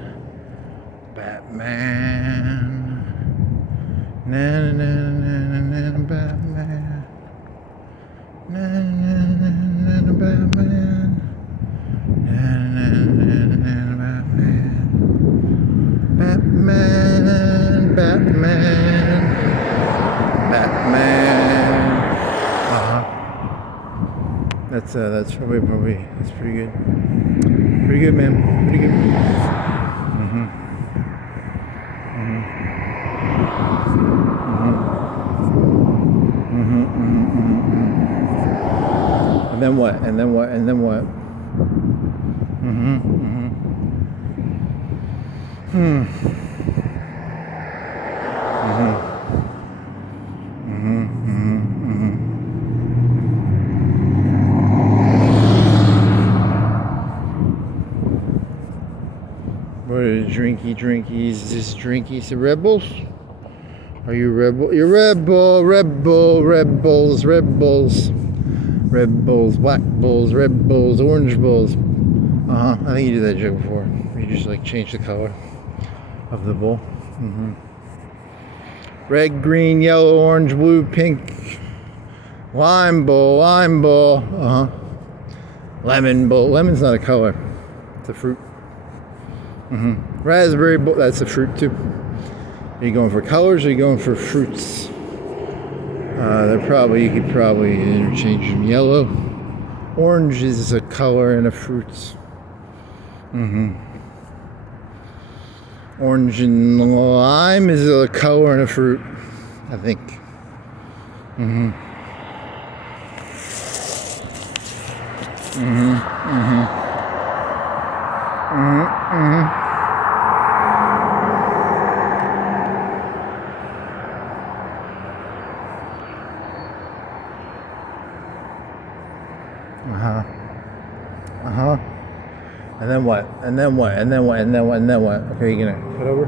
Batman. Na na na na na na Batman. Na na na na na Batman. Na na na na na Batman. Batman, Batman, Batman. That's probably that's pretty good. Pretty good, man. Pretty good. And then what? And then what? And then what? What are the drinkies? This drinkies, the rebels? Are you rebel? You're rebels, Red Bulls, Black Bulls, Red Bulls, Orange Bulls. I think you did that joke before. You just like change the color of the bull. Red, green, yellow, orange, blue, pink. Lime bull. Lemon bull. Lemon's not a color. It's a fruit. Raspberry bull. That's a fruit too. Are you going for colors or are you going for fruits? You could probably interchange them. Yellow, orange is a color and a fruit. Orange and lime is a color and a fruit, I think. And then what? And then what? And then what? And then what? And then what? Okay, you gonna cut over?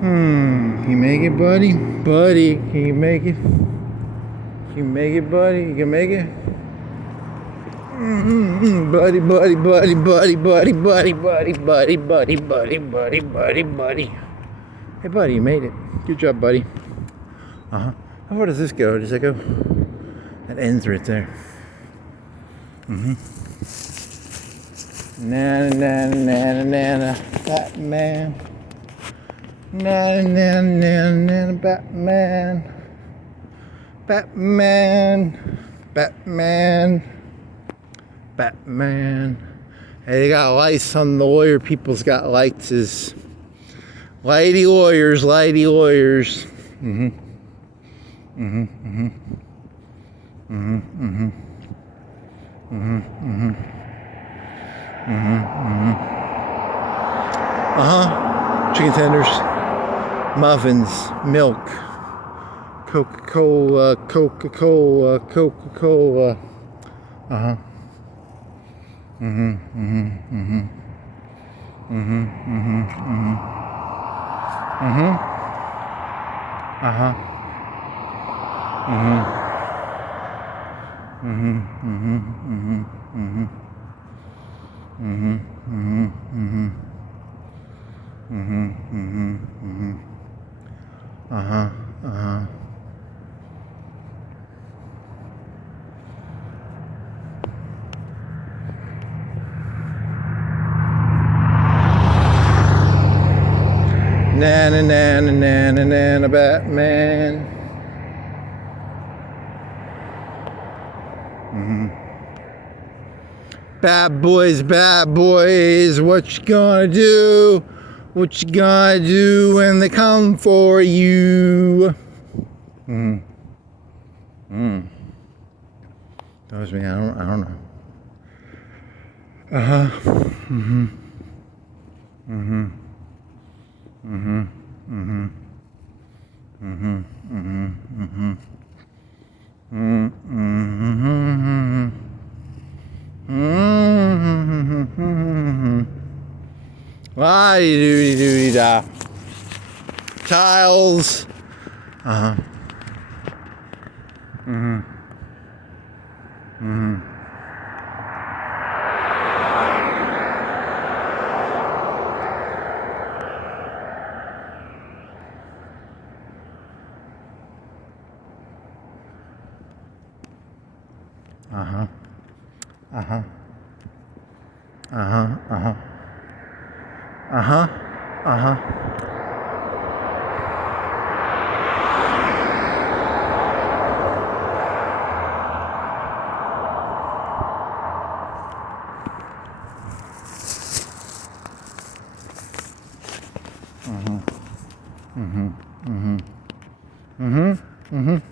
Can you make it, buddy? Buddy, can you make it? Can you make it, buddy? You can make it? Buddy. Hey, buddy, you made it. Good job, buddy. How far does this go? Does that go? That ends right there. Na na na na na Batman. Na na na na Batman. Batman. Hey, they got lights on the lawyer. People's got lights. Is lighty lawyers. Chicken tenders, muffins, milk, Coca-Cola. Na na na na na na na na Batman. Bad boys, what you gonna do? What you gonna do when they come for you? That was me. I don't know. Ah, doody doody da. Tiles. Uh huh. Mhm. Mhm. Uh huh. Uh huh. Uh huh. Uh huh. Uh huh. Uh huh. Mhm. Mhm. Mhm. Mhm.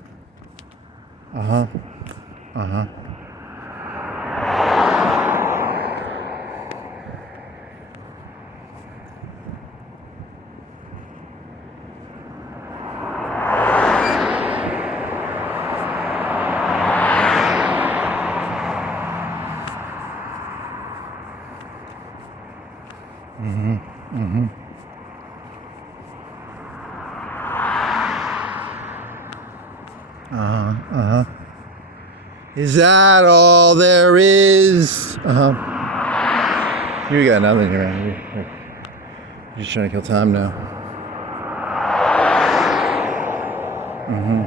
Uh huh. Uh huh. Mhm. Mhm. Uh huh. Uh huh. Is that all there is? Uh huh. You got nothing here, man. You're just trying to kill time now. Mhm.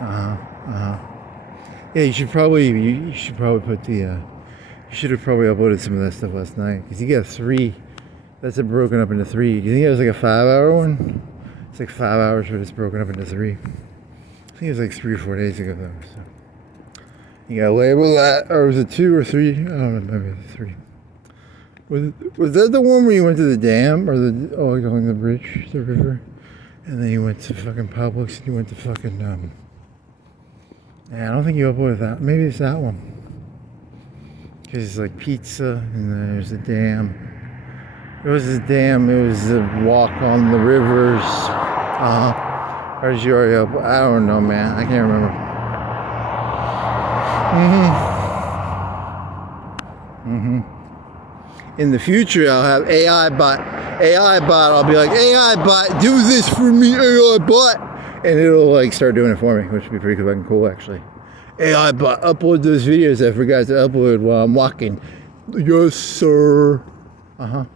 Uh huh. Uh huh. Yeah, you should probably put the you should have probably uploaded some of that stuff last night because you got three. That's it broken up into three. Do you think it was like a 5-hour one? It's like 5 hours, but it's broken up into three. I think it was like 3 or 4 days ago though. So you gotta label that, or was it 2 or 3? I don't know, maybe it was 3. Was that the one where you went to the dam or along the bridge, the river, and then you went to fucking Publix and you went to fucking Yeah, I don't think you uploaded that. Maybe it's that one. Because it's like pizza and then there's a dam. It was a dam. It was a walk on the rivers. Or did you already upload? I don't know, man. I can't remember. In the future, I'll have AI bot. I'll be like, AI bot, do this for me, AI bot. And it'll like start doing it for me, which would be pretty fucking cool, actually. AI bot, upload those videos I forgot to upload while I'm walking. Yes, sir. I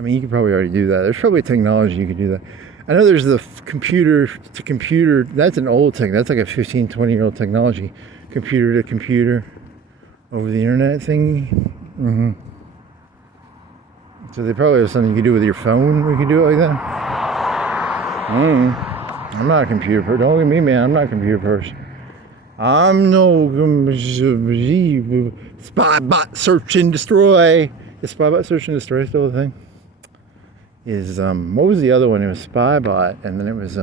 mean, you could probably already do that. There's probably technology you could do that. I know there's the computer to computer. That's an old tech. That's like a 15, 20-year-old technology. Computer to computer over the internet thingy. So they probably have something you could do with your phone. We could do it like that. I'm not a computer person. Don't look at me, man. I'm not a computer person. I'm no spy bot search and destroy. Is spy bot search and destroy still a thing? Is what was the other one? It was spy bot, and then it was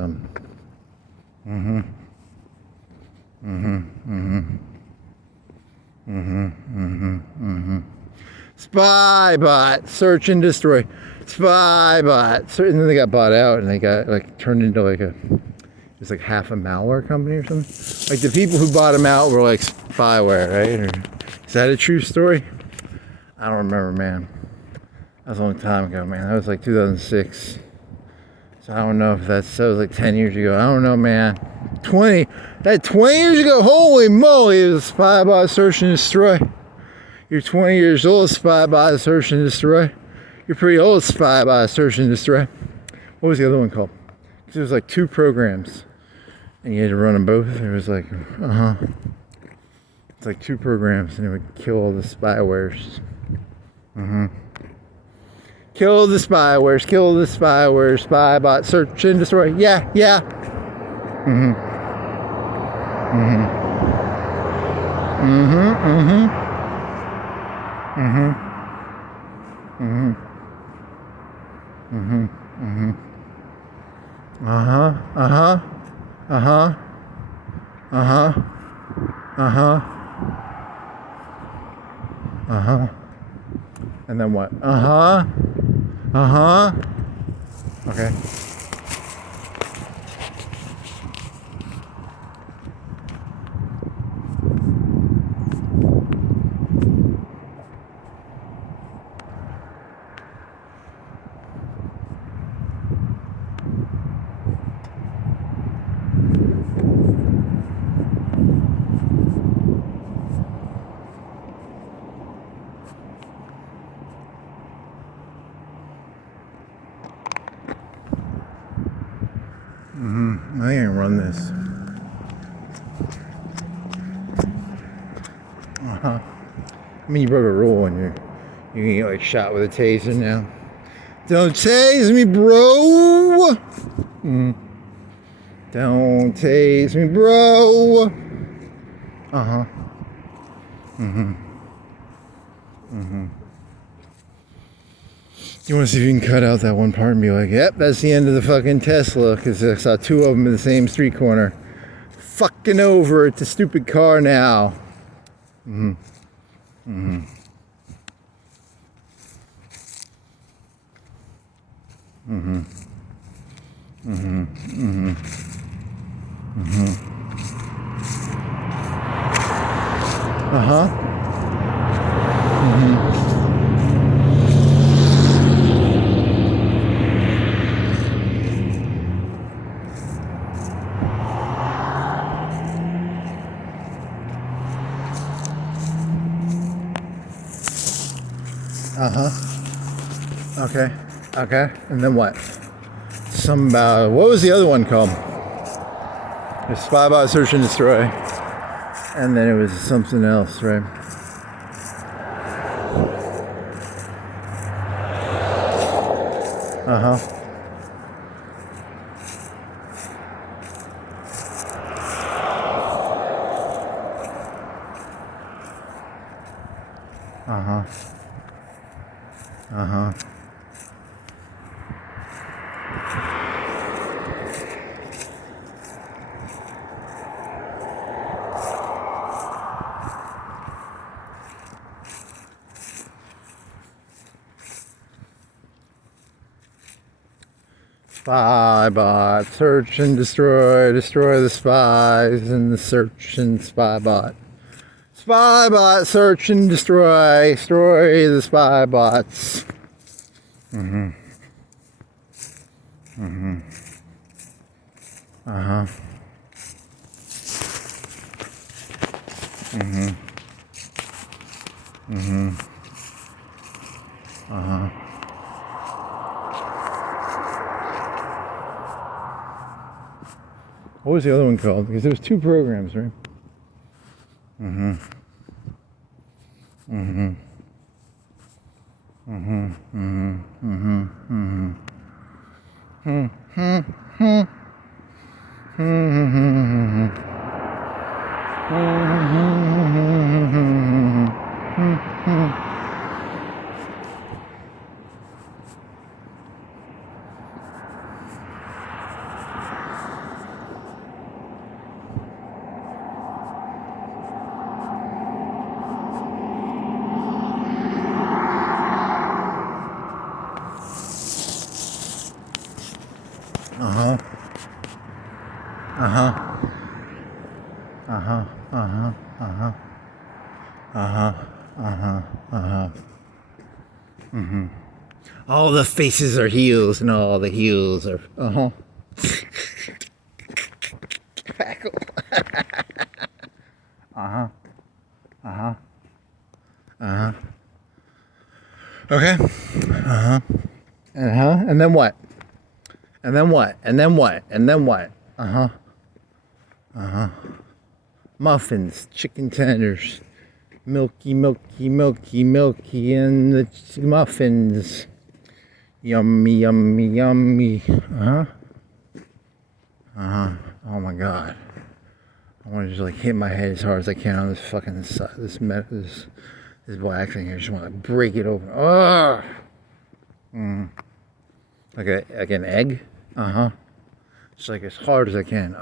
spy bot search and destroy. Spy bot. And then they got bought out, and they got like turned into like it was like half a malware company or something. Like the people who bought them out were like spyware, right? Or, is that a true story? I don't remember, man. That was a long time ago, man. That was like 2006. So I don't know if that was like 10 years ago. I don't know, man. 20 years ago. Holy moly! It was spy bot search and destroy. You're 20 years old, spy bot search and destroy. You're pretty old, spy bot search and destroy. What was the other one called? Because it was like 2 programs, and you had to run them both. It was like, it's like 2 programs, and it would kill all the spywares. Kill the spywares, kill the spywares, spy bot search and destroy. Yeah, yeah. And then what? Okay. I think I can run this. I mean, you broke a rule and you can get like shot with a taser now. Don't tase me, bro. Don't tase me, bro. You want to see if you can cut out that one part and be like, yep, that's the end of the fucking Tesla, because I saw two of them in the same street corner. Fucking over. It's a stupid car now. Okay. Okay. And then what? Some about, what was the other one called? It was Spy, Bot, Search, and Destroy. And then it was something else, right? Spy, bot, search and destroy, destroy the spies and the search and spy bot. Spy bot, search and destroy, destroy the spy bots. What was the other one called? Because there was two programs, right? All the faces are heels and all the heels are Crackle. Okay. And then what? And then what? And then what? And then what? Muffins, chicken tenders, milky, milky, milky, milky, and the muffins. Yummy, yummy, yummy. Oh my god. I want to just like hit my head as hard as I can on this fucking this black thing here. I just want to break it open. Like an egg. Just like as hard as I can.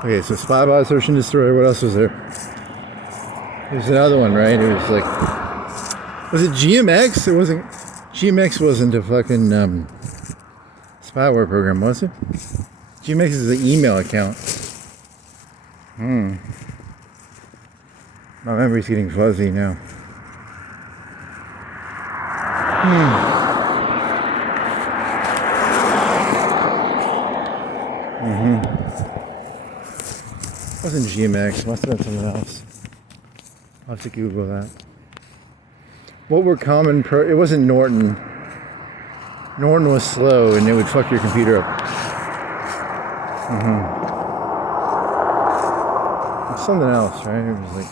Okay, so Spy, Bot, Search and Destroy. What else was there? There's another one, right? It was like, was it GMX? It wasn't. GMX wasn't a fucking spyware program, was it? GMX is an email account. My memory's getting fuzzy now. Wasn't GMX, must have been something else. I'll have to Google that. What were common it wasn't Norton. Norton was slow and it would fuck your computer up. It's something else, right? It was like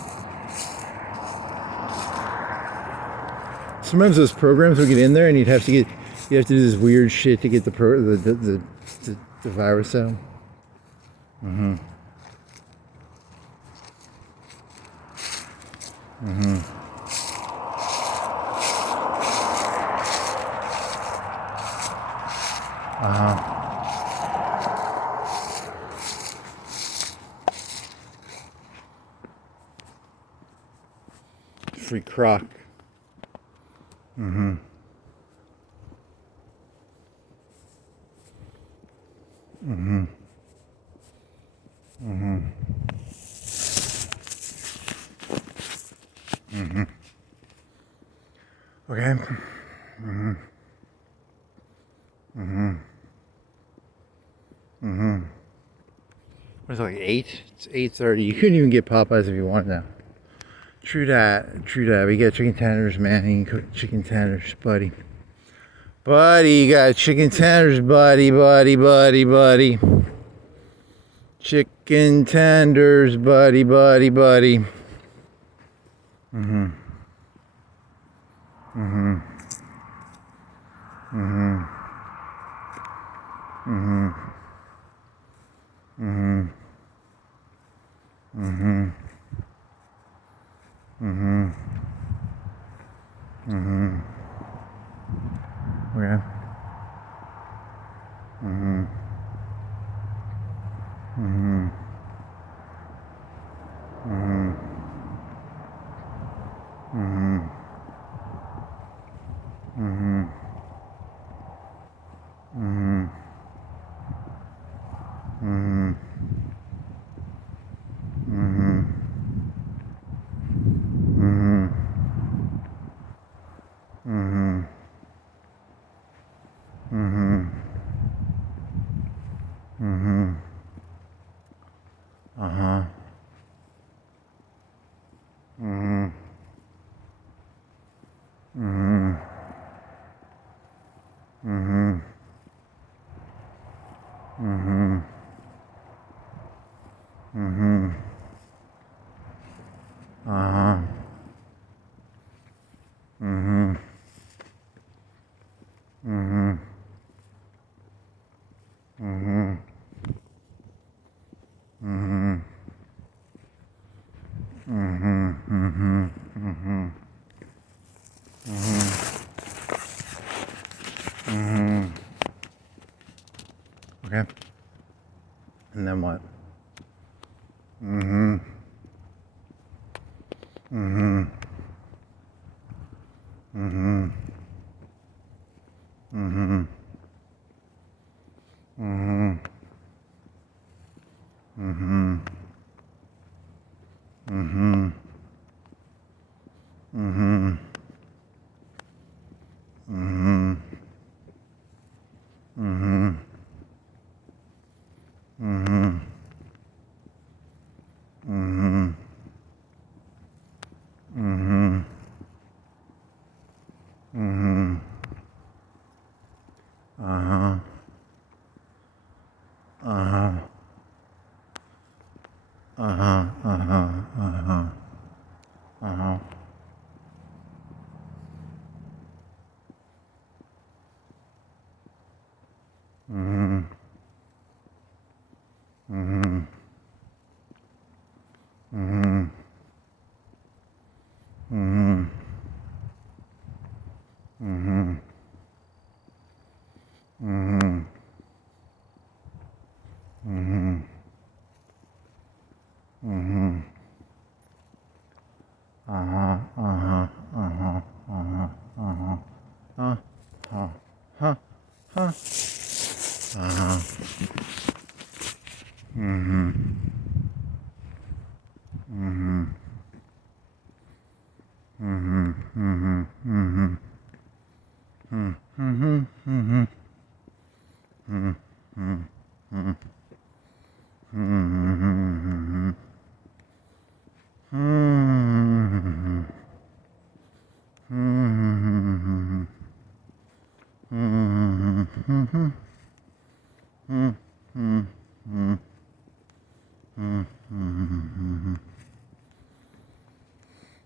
sometimes those programs would get in there and you have to do this weird shit to get the virus out. Free crock. Okay. What is it, like 8? It's 8:30. You couldn't even get Popeyes if you wanted now. True that. We got chicken tenders, man. You can cook chicken tenders, buddy. Buddy, you got chicken tenders, buddy. Chicken tenders, buddy. Okay. Okay. And then what?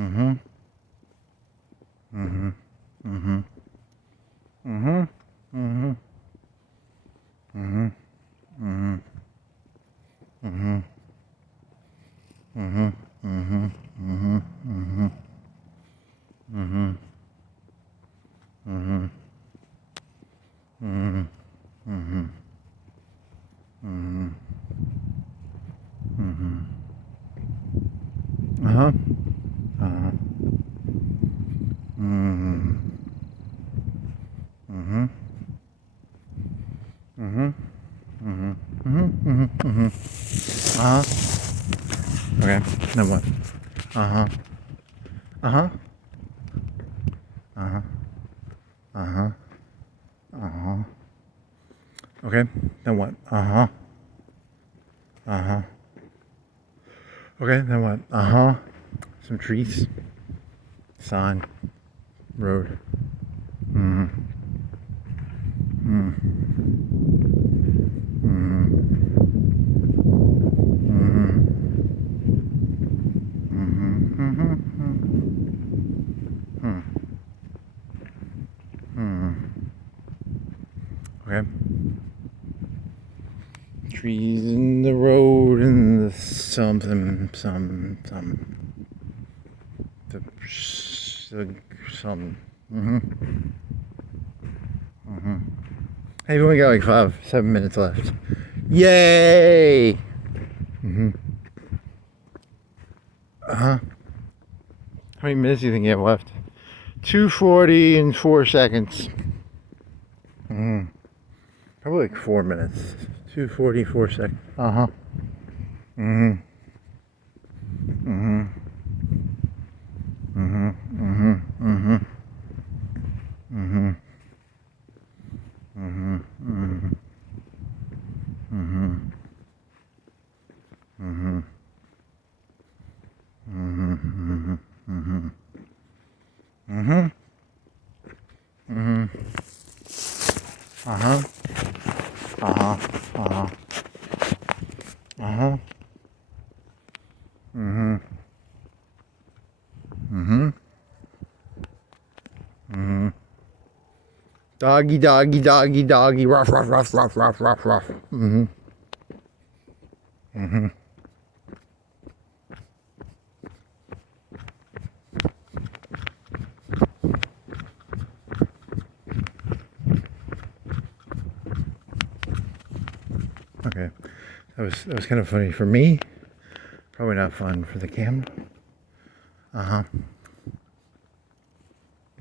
Mm-hmm. Mm-hmm. Mm-hmm. Mm-hmm. Mm-hmm. Mm-hmm. Mm-hmm. Mm-hmm. Mm-hmm. Mm-hmm. Mm-hmm. Mm-hmm. Mm-hmm. Mm-hmm. Mm-hmm. Mm-hmm. Mm-hmm. Mm-hmm. Uh-huh. Uh-huh. Mm-hmm. Mm-hmm. Mm-hmm. Mm-hmm. Mm-hmm. Mm-hmm. Uh-huh. Okay. Then what? Uh-huh. Uh-huh. Uh-huh. Uh-huh. Uh-huh. Okay. Then what? Uh-huh. Uh-huh. Okay. Then what? Uh-huh. Some trees. Sign. Road. Mm-hmm. Mm-hmm. Mm-hmm. Mm-hmm. Mm-hmm. Mm-hmm. Mm-hmm. Okay. Trees in the road and the some. Mm-hmm. Mm-hmm. Hey, we've only got like 7 minutes left. Yay! Mm-hmm. Uh-huh. How many minutes do you think you have left? 2:40 and 4 seconds. Mm-hmm. Probably like 4 minutes. 2:44 seconds. Uh-huh. Mm-hmm. Mm-hmm. Mm-hmm. Mm-hmm. Mm-hmm. Mm-hmm. Mm-hmm. Mm-hmm. Mm-hmm. Mm-hmm. Mm-hmm. Mm-hmm. Mm-hmm. Mm-hmm. Mm-hmm. Uh-huh. Uh-huh. Uh-huh. Uh-huh. Mm-hmm. Mm-hmm. Mm-hmm. Doggy, doggy, doggy, doggy, ruff, ruff, ruff, ruff, ruff, ruff, ruff. Mm-hmm. Mm-hmm. Okay. That was kind of funny for me. Probably not fun for the camera. Uh-huh.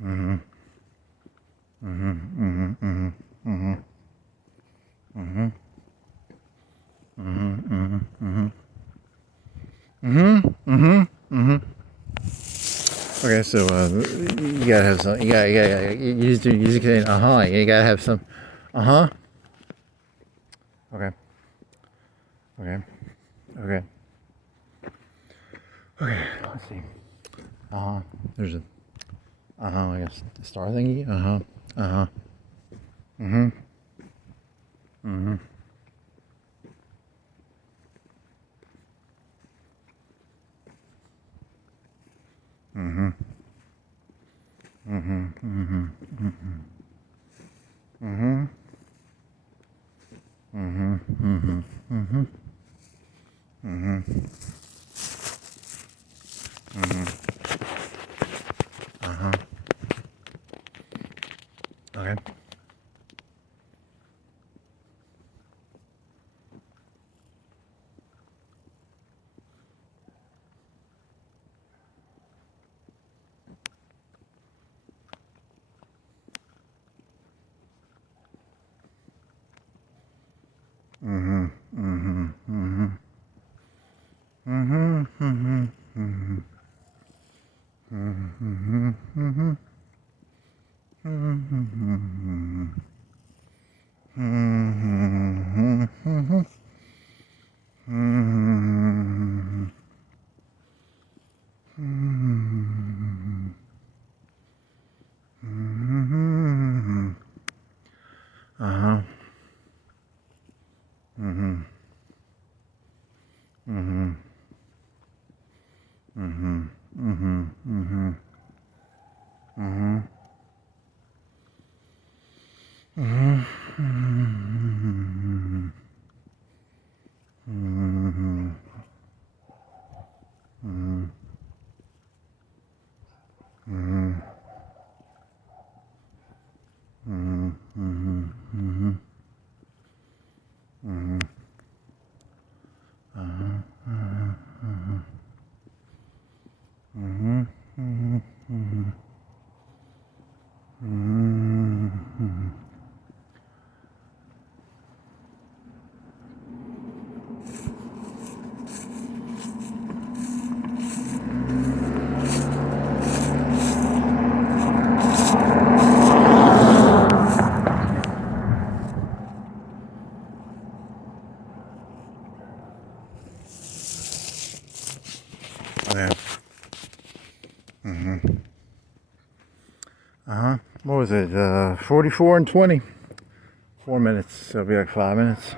Mm-hmm. Mm-hmm. Mm-hmm. Mm-hmm. Mm-hmm. Mm-hmm. Mm-hmm. Mm-hmm. Mm-hmm. Mm-hmm. Mm-hmm. Okay, so you gotta have some. You just saying uh-huh. You gotta have some. Uh-huh. Okay. Okay. Okay. Okay. Let's see. Uh-huh. There's a uh-huh, I guess the star thingy. Uh-huh. Uh-huh. Mm-hmm. Mm-hmm. Mm-hmm. Mm-hmm. Mm-hmm. Mm-hmm. Mm-hmm. Mm-hmm. Mm-hmm. Mm-hmm. Mm-hmm. Uh-huh. Okay. Mm-hmm. Mm-hmm. Mm-hmm. Mm-hmm. Mm-hmm. Mm-hmm. Mm-hmm. Mm-hmm. Mm-hmm. Mm-hmm. Mm-hmm. Mm-hmm. Mm-hmm. Mm-hmm. Uh-huh. Mm-hmm. Mm-hmm. Mm-hmm. Mm-hmm. Yeah. What was it? 44 and 20. 4 minutes. So it'll be like 5 minutes.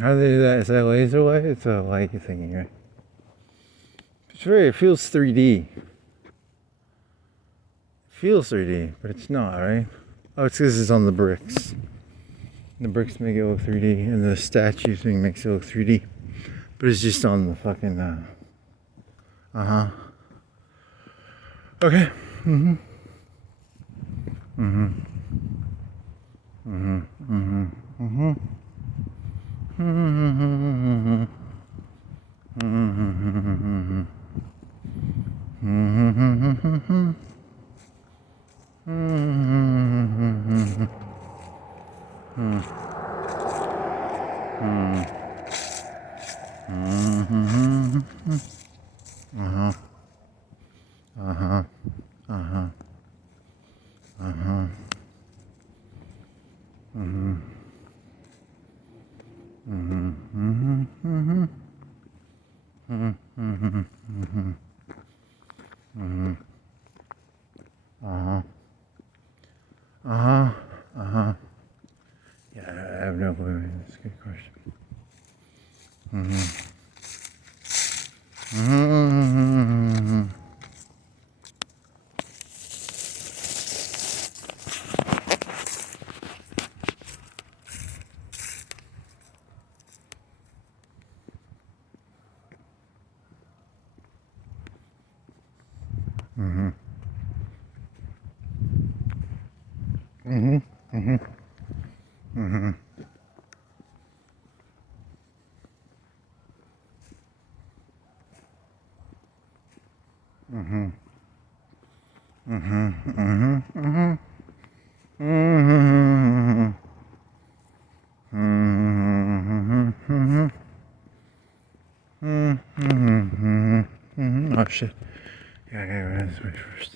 How do they do that? Is that laser light? It's a light thingy, right? It's very, it feels 3D. It feels 3D, but it's not, right? Oh, it's because it's on the bricks. The bricks make it look 3D, and the statue thing makes it look 3D. But it's just on the fucking, Okay. Yeah, I have no clue. That's a good question. Oh shit. Yeah, I gotta go this way first.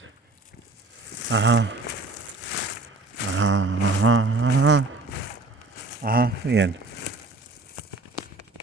The end.